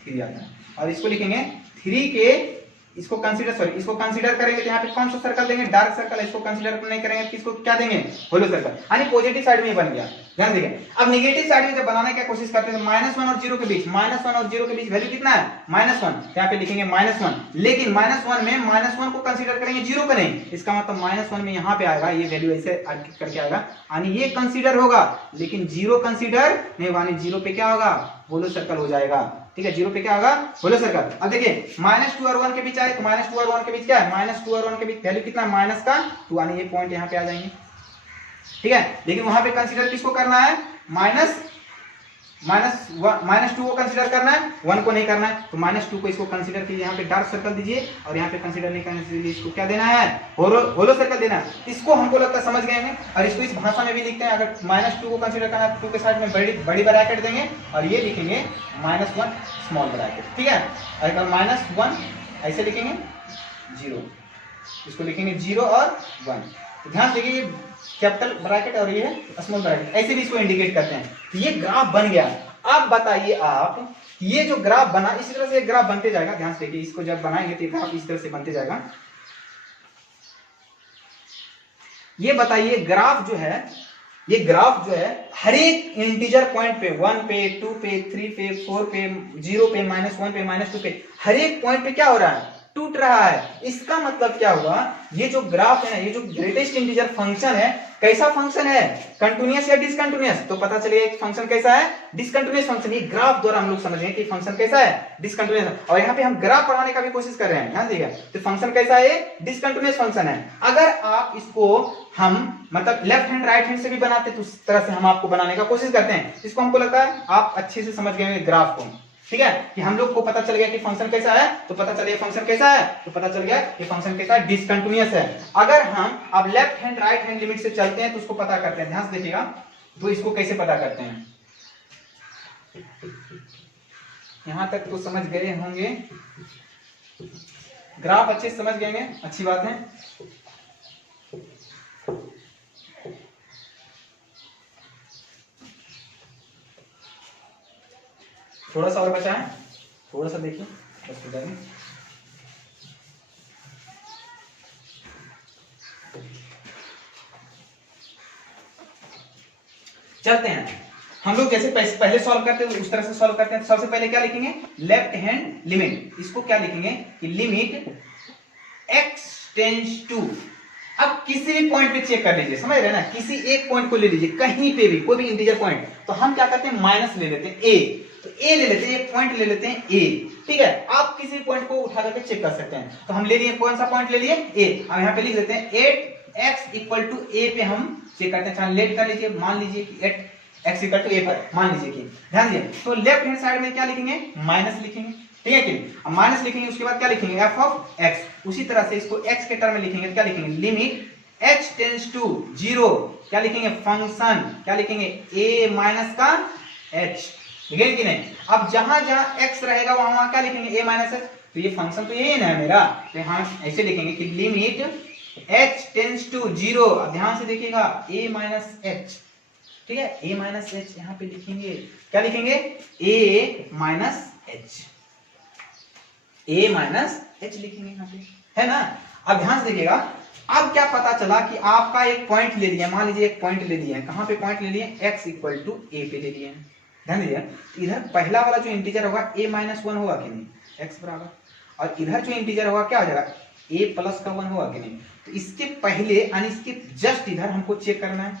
3 आता है। और इसको लिखेंगे 3 के, इसको कंसीडर करेंगे तो यहाँ पे कौन सा सर्कल देंगे, डार्क सर्कल। इसको कंसीडर नहीं करेंगे तो इसको क्या देंगे, होलो सर्कल, यानी पॉजिटिव साइड में बन गया। ध्यान देखिए, अब नेगेटिव साइड में जब बनाने की कोशिश करते हैं तो -1 और 0 के बीच, -1 और 0 के बीच वैल्यू कितना है, -1। यहाँ पे लिखेंगे -1, लेकिन -1 में -1 को कंसीडर करेंगे, 0 को नहीं। इसका मतलब -1 में यहाँ पे आएगा, ये वैल्यू ऐसे करके आएगा, यानी ये कंसीडर होगा, लेकिन 0 कंसीडर नहीं, यानी 0 पे क्या होगा, होलो सर्कल हो जाएगा, ठीक है। 0 पे क्या होगा, होलो सर्कल। अब देखिए -2 और 1 के बीच आए तो -2 और 1 के बीच क्या है, -2 और 1 के बीच वैल्यू कितना है, -2, यानी ये पॉइंट यहाँ पे आ जाएंगे, ठीक है। लेकिन वहां पे कंसीडर किसको करना है, -2 को कंसीडर करना है, 1 को नहीं करना है। तो -2 को इसको कंसीडर कीजिए, यहाँ पे डार्क सर्कल दीजिए, और यहाँ पे कंसीडर नहीं करने के लिए इसको क्या देना है, होलो सर्कल देना है। इसको हमको लगता है समझ गए हैं, और इसको इस भाषा में भी लिखते हैं। अगर -2 को कंसीडर करना है, 2 के साइड में बड़ी ब्रैकेट देंगे, और ये लिखेंगे -1 स्मॉल ब्रैकेट, ठीक है। अगर -1 ऐसे लिखेंगे 0, इसको लिखेंगे 0 और 1। तो ध्यान देखिए, ये कैपिटल ब्रैकेट और ये स्मॉल ब्रैकेट, ऐसे भी इसको इंडिकेट करते हैं। तो ये ग्राफ बन गया। अब बताइए आप, ये जो ग्राफ बना, इसी तरह से एक ग्राफ बनते जाएगा। ध्यान से देखिए, इसको जब बनाएंगे तो ग्राफ इस तरह से बनते जाएगा। ये बताइए ग्राफ जो है, ये ग्राफ जो है हर एक इंटीजर पॉइंट पे, 1 पे, 2 पे, 3 पे, 4 पे, 0 पे, -1 पे, -2 पे, हर एक पॉइंट पे क्या हो रहा है, टूट रहा है। इसका मतलब क्या हुआ, ये जो ग्राफ है ना, ये जो ग्रेटेस्ट इंटीजर फंक्शन है, कैसा फंक्शन है, कंटिन्यूअस या डिसकंटिन्यूअस। तो पता चलेगा एक फंक्शन कैसा है, डिसकंटिन्यूअस फंक्शन। ये ग्राफ द्वारा हम लोग समझ रहे हैं कि फंक्शन कैसा है, डिसकंटिन्यूअस। और यहाँ पे हम ग्राफ पढ़ाने का भी कोशिश कर रहे हैं, ध्यान दीजिएगा। तो फंक्शन कैसा है, डिसकंटिन्यूअस फंक्शन है। अगर आप इसको हम मतलब लेफ्ट हैंड राइट हैंड से भी बनाते तो उस तरह से हम आपको बनाने का कोशिश करते हैं। इसको हमको लगता है आप अच्छे से समझ गए ग्राफ को, ठीक है। कि हम लोग को पता चल गया कि फंक्शन कैसा है, तो पता चल गया फंक्शन कैसा है, तो पता चल गया कि फंक्शन कैसा है, डिसकंटिन्यूअस है। अगर हम अब left hand right hand limit से चलते हैं तो उसको पता करते हैं। ध्यान से देखिएगा, तो इसको कैसे पता करते हैं, यहां तक तो समझ गए होंगे, ग्राफ अच्छे से समझ गए, अच्छी बात है। थोड़ा सा और बचा है, थोड़ा सा देखिए, बस हो जाएगा। चलते हैं हम लोग, जैसे पहले सॉल्व करते हैं उस तरह से सॉल्व करते हैं। सबसे पहले क्या लिखेंगे, लेफ्ट हैंड लिमिट। इसको क्या लिखेंगे कि लिमिट x टेंड्स टू, अब किसी भी पॉइंट पे चेक कर लीजिए, समझ रहे ना, किसी एक पॉइंट को ले लीजिए, कहीं पे भी कोई भी इंटीजर पॉइंट। तो हम क्या करते हैं, माइनस ले लेते हैं a, तो a ले लेते हैं, एक पॉइंट ले लेते हैं a, ठीक है। आप किसी पॉइंट को उठा करके चेक कर सकते हैं। तो हम ले लिए, कौन सा पॉइंट ले लिए, a। अब यहाँ पे लिख देते हैं 8x इक्वल टू a पे हम चेक करते हैं। लेट कर लीजिए, मान लीजिए कि 8x इक्वल टू a पर मान लीजिए कि, ध्यान दीजिए, तो लेफ्ट हैंड साइड में क्या लिखेंगे, माइनस लिखेंगे, ठीक है कि। अब माइनस लिखेंगे, उसके बाद क्या लिखेंगे, f ऑफ x। उसी तरह से इसको x के टर्म में लिखेंगे, तो क्या लिखेंगे, लिमिट h टेंड्स टू 0, क्या लिखेंगे, फंक्शन, क्या लिखेंगे, a माइनस का h, लिखेंगे कि नहीं। अब जहां जहां x रहेगा वहां क्या लिखेंगे, a माइनस h। तो ये फंक्शन तो यही ना मेरा, तो हम ऐसे लिखेंगे कि लिमिट h टेंड्स टू 0, अब ध्यान से देखिएगा a माइनस एच, ठीक है, a माइनस एच यहाँ पे लिखेंगे, क्या लिखेंगे, a minus H, a minus H लिखेंगे यहाँ पे, है ना। अब ध्यान से देखिएगा, अब क्या पता चला कि आपका एक पॉइंट ले लिया, मान लीजिए एक पॉइंट ले लिया है, कहाँ पे पॉइंट ले लिए, x इक्वल टू a पे ले लिए हैं, ध्यान दीजिए, इधर पहला वाला जो इंटीजर होगा a माइनस 1 होगा कि नहीं, x बराबर, और इधर जो इंटीजर होगा क्या हो जाएगा, a प्लस का 1 होगा कि नहीं। तो इसके पहले यानी इसके जस्ट इधर हमको चेक करना है,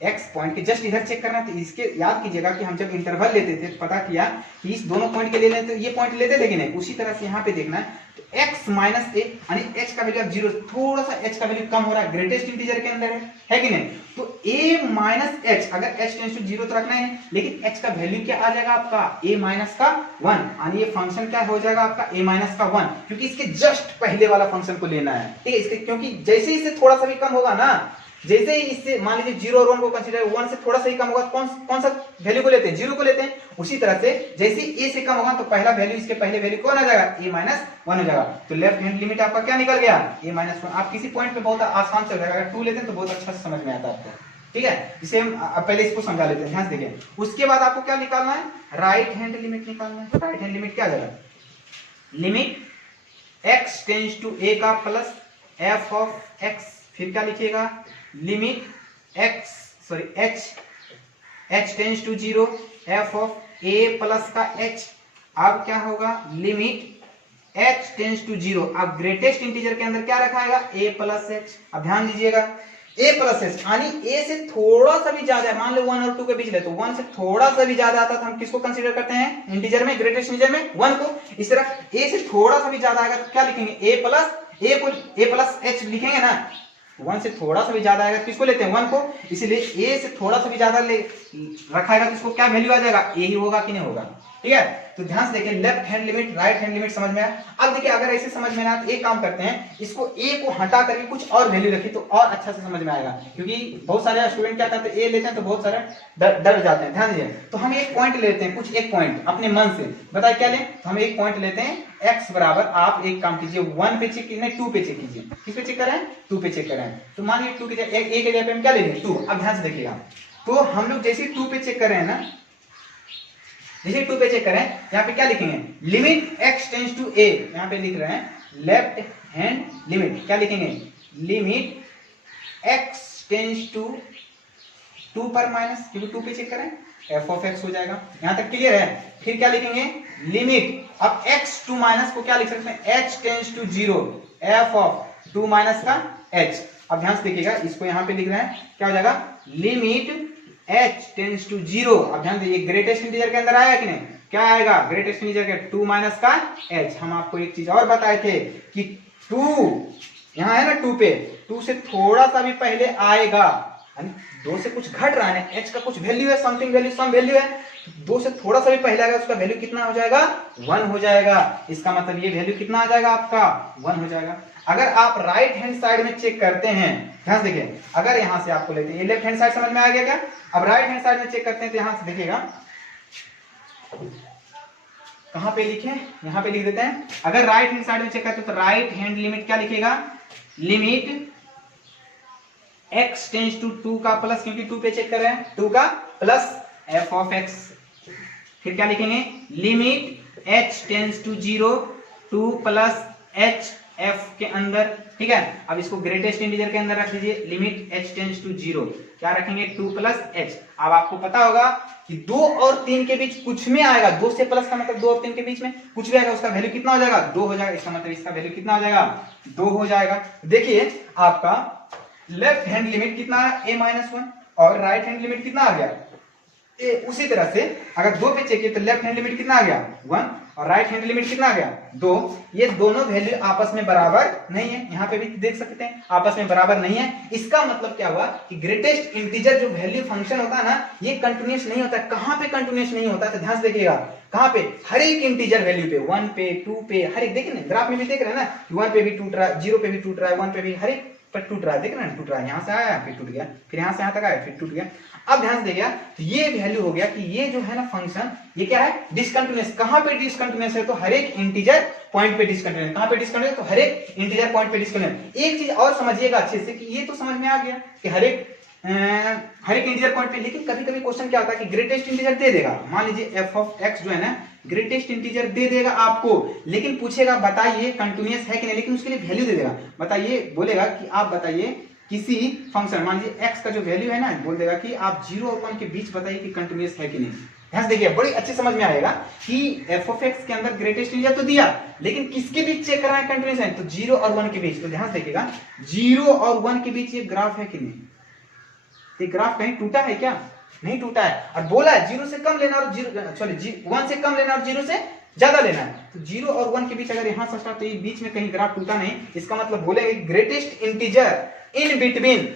x पॉइंट के जस्ट इधर चेक करना है। तो इसके याद कीजिएगा कि हम जब इंटरवल लेते थे तो पता किया कि इस दोनों पॉइंट के ले लेते, ये पॉइंट लेते थे कि नहीं, उसी तरह से यहाँ पे देखना है। तो x माइनस ए यानी h का वैल्यू अब 0, थोड़ा सा h का वैल्यू कम हो रहा है, ग्रेटेस्ट इंटीजर के अंदर है कि नहीं। तो a माइनस एच, अगर h टेंड्स टू 0 तो रखना है, लेकिन h का वैल्यू क्या आ जाएगा आपका, a माइनस का 1, यानी ये फंक्शन क्या हो जाएगा आपका a माइनस का 1, क्योंकि इसके जस्ट पहले वाला फंक्शन को लेना है, ठीक है। इसके क्योंकि जैसे ही इससे थोड़ा सा भी कम होगा ना, जैसे ही इससे मान लीजिए 0 और 1 को कंसीडर, 1 से थोड़ा सा ही कम होगा, कौन सा वैल्यू को लेते हैं, 0 को लेते हैं। उसी तरह से जैसे ही a से कम होगा तो पहला वैल्यू इसके पहले वैल्यू कौन आ जाएगा, a माइनस 1 हो जाएगा। तो लेफ्ट हैंड लिमिट आपका क्या निकल गया, a माइनस 1। आप किसी पॉइंट पे बहुत आसान से हो जाएगा, अगर 2 लेते हैं तो बहुत अच्छा से समझ में आता है आपको, ठीक है। इसे हम पहले इसको समझा लेते हैं, ध्यान से देखिए। उसके बाद आपको क्या निकालना है, राइट हैंड लिमिट निकालना है। राइट हैंड लिमिट क्या आ जाएगा, limit x tends to a का प्लस f ऑफ x, फिर क्या लिखिएगा, limit h tends to 0 f of a plus का h। अब क्या होगा, लिमिट h टेंड्स टू 0, अब ग्रेटेस्ट इंटीजर के अंदर क्या रखाएगा, a प्लस h। अब ध्यान दीजिएगा, a प्लस h यानी a से थोड़ा सा भी ज्यादा है, मान लो 1 और 2 के बीच ले, तो 1 से थोड़ा सा भी ज्यादा आता है तो हम किसको कंसीडर करते हैं इंटीजर में, ग्रेटेस्ट इंटीजर में 1 को। इस तरह a से थोड़ा सा भी ज्यादा आएगा तो क्या लिखेंगे, a प्लस h लिखेंगे ना। 1 से थोड़ा सा भी ज्यादा आएगा किसको लेते हैं, 1 को, इसीलिए a से थोड़ा सा भी ज्यादा ले रखाएगा तो इसको क्या वैल्यू आ जाएगा, a ही होगा कि नहीं होगा, ठीक है। तो ध्यान से देखिए, left hand limit right hand limit समझ में आया। अब देखिए अगर ऐसे समझ में ना आए तो एक काम करते हैं, इसको a को हटा करके कुछ और वैल्यू रखिए तो और अच्छा से समझ में आएगा, क्योंकि बहुत सारे स्टूडेंट क्या करते हैं, a लेते हैं तो बहुत सारे डर जाते हैं। ध्यान दीजिए, तो हम एक पॉइंट लेते हैं, कुछ एक पॉइंट अपने मन से, बताइए क्या लें, तो हम एक पॉइंट लेते हैं x बराबर, आप एक काम कीजिए 1 पे चेक कीजिए, 2 पे चेक कीजिए, किस पे चेक करें, 2 पे चेक करें। तो मान लीजिए 2 की जगह a के जगह पे हम क्या लेंगे, 2। अब ध्यान से देखिएगा, तो हम लोग जैसे 2 पे चेक कर रहे हैं ना, जैसे 2 पे चेक करें, यहाँ पे क्या लिखेंगे, limit x tends to a, यहाँ पे लिख रहे हैं लेफ्ट हैंड लिमिट, क्या लिखेंगे, लिमिट x टेंड्स टू 2 पर माइनस, क्योंकि 2 पे चेक करें f ऑफ x हो जाएगा, यहाँ तक क्लियर है। फिर क्या लिखेंगे, लिमिट, अब x टू माइनस को क्या लिख सकते हैं, h tends to 0 f of 2 minus का h। अब ध्यान से देखिएगा, इसको यहाँ पे लिख रहे हैं, क्या हो जाएगा, लिमिट h टेंड्स टू 0। अब ध्यान दीजिए, ग्रेटेस्ट इंटीजर के अंदर आया कि नहीं, क्या आएगा, ग्रेटेस्ट इंटीजर के 2 माइनस का h। हम आपको एक चीज और बताए थे कि 2 यहाँ है ना, 2 पे 2 से थोड़ा सा भी पहले आएगा, 2 से कुछ घट रहा है, h का कुछ वैल्यू है, समथिंग वैल्यू, सम वैल्यू है, 2 से थोड़ा सा भी पहले आएगा, उसका वैल्यू कितना हो जाएगा, 1 हो जाएगा। इसका मतलब ये वैल्यू कितना आ जाएगा आपका, 1 हो जाएगा। अगर आप राइट हैंड साइड में चेक करते हैं, ध्यान से देखिए, अगर यहां से आपको लेते हैं, ये लेफ्ट हैंड साइड समझ में आ गया क्या, अब राइट हैंड साइड में चेक करते हैं, तो यहां से देखिएगा, कहां पे लिखे, यहां पे लिख देते हैं। अगर राइट हैंड साइड में चेक करते हैं तो राइट हैंड लिमिट क्या लिखेगा, लिमिट x टेंड्स टू 2 का प्लस, क्योंकि 2 पे चेक कर रहे हैं, 2 का प्लस f ऑफ x। फिर क्या लिखेंगे, limit h tends to 0 2 plus h f के अंदर, ठीक है। अब इसको ग्रेटेस्ट इंटीजर के अंदर रख लीजिए, लिमिट h टेंड्स टू 0, क्या रखेंगे, 2 प्लस h। अब आपको पता होगा कि 2 और 3 के बीच कुछ में आएगा, 2 से प्लस का मतलब 2 और 3 के बीच में कुछ भी आएगा, उसका वैल्यू कितना हो जाएगा, 2 हो जाएगा। इसका मतलब इसका वैल्यू कितना हो जाएगा, 2 हो जाएगा। देखिए आपका लेफ्ट हैंड लिमिट कितना है, a माइनस 1, और राइट हैंड लिमिट कितना आ गया, a। उसी तरह से अगर 2 पे चेक किए तो लेफ्ट हैंड लिमिट कितना आ गया, 1, और राइट हैंड लिमिट कितना आ गया, 2। ये दोनों वैल्यू आपस में बराबर नहीं है, यहाँ पे भी देख सकते हैं आपस में बराबर नहीं है। इसका मतलब क्या हुआ कि ग्रेटेस्ट इंटीजर जो वैल्यू फंक्शन होता है ना, ये कंटिन्यूअस नहीं होता है। कहाँ पे कंटिन्यूअस नहीं होता है, तो ध्यान से देखिएगा, कहाँ पे, हर एक इंटीजर वैल्यू पे, 1 पे, 2 पे, हर एक, देखिए ना ग्राफ में भी देख रहे हैं ना, 1 पे भी टूट रहा है, 0 पे भी टूट रहा है, 1 पे भी, हर एक पर टूट रहा है, देख रहे हैं टूट रहा है, यहाँ से आया फिर टूट गया, फिर यहाँ से यहाँ तक आया फिर टूट गया। अब ध्यान से देखिए तो ये वैल्यू हो गया कि ये जो है ना फंक्शन, ये क्या है, डिसकंटिन्यूअस। कहां पे डिसकंटिन्यूअस है, तो हर एक इंटीजर पॉइंट पे डिसकंटिन्यूअस। कहां पे डिसकंटिन्यूअस, तो हर एक इंटीजर पॉइंट पे डिसकंटिन्यूअस। एक चीज और समझिएगा अच्छे से कि ये तो समझ में आ गया कि हर एक इंटीजर पॉइंट पे, लेकिन कभी कभी क्वेश्चन क्या होता है कि ग्रेटेस्ट इंटीजर दे देगा, मान लीजिए एफ ऑफ एक्स जो है ना ग्रेटेस्ट इंटीजर दे देगा आपको, लेकिन पूछेगा बताइए कंटिन्यूअस है कि नहीं, लेकिन उसके लिए वैल्यू दे देगा। बताइए, बोलेगा कि आप बताइए किसी फंक्शन, मान लीजिए x का जो वैल्यू है ना, बोल देगा कि आप 0 और 1 के बीच बताइए कि कंटिन्यूअस है कि नहीं। ध्यान देखिए, बड़ी अच्छी समझ में आएगा कि f ऑफ x के अंदर ग्रेटेस्ट इंटीजर तो दिया, लेकिन किसके बीच चेक करना है कंटिन्यूअस है, तो 0 और 1 के बीच। तो ध्यान देखिएगा 0 और 1 के बीच ये ग्राफ है कि नहीं, ये ग्राफ कहीं टूटा है क्या, नहीं टूटा है। और बोला है 0 से कम लेना और 1 से कम लेना और 0 से ज्यादा लेना है। तो 0 और 1 के बीच अगर यहां सस्ता, तो ये बीच में कहीं ग्राफ टूटा नहीं, इसका मतलब बोलेंगे ग्रेटेस्ट इंटीजर इन बिटवीन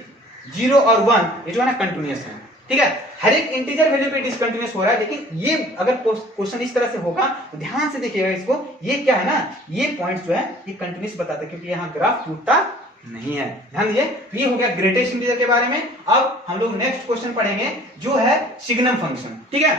0 और 1 ये जो है ना कंटिन्यूअस है। ठीक है, हर एक इंटीजर वैल्यू पे डिसकंटिन्यूअस हो रहा है, लेकिन ये अगर क्वेश्चन इस तरह से होगा तो ध्यान से देखिएगा इसको, ये क्या है ना, ये पॉइंट्स जो है ये कंटिन्यूअस बताता है, क्योंकि यहाँ ग्राफ टूटता नहीं है। ध्यान दीजिए, तो ये हो गया ग्रेटेस्ट इंटीजर के बारे में। अब हम लोग नेक्स्ट क्वेश्चन पढ़ेंगे जो है सिग्नम फंक्शन। ठीक है,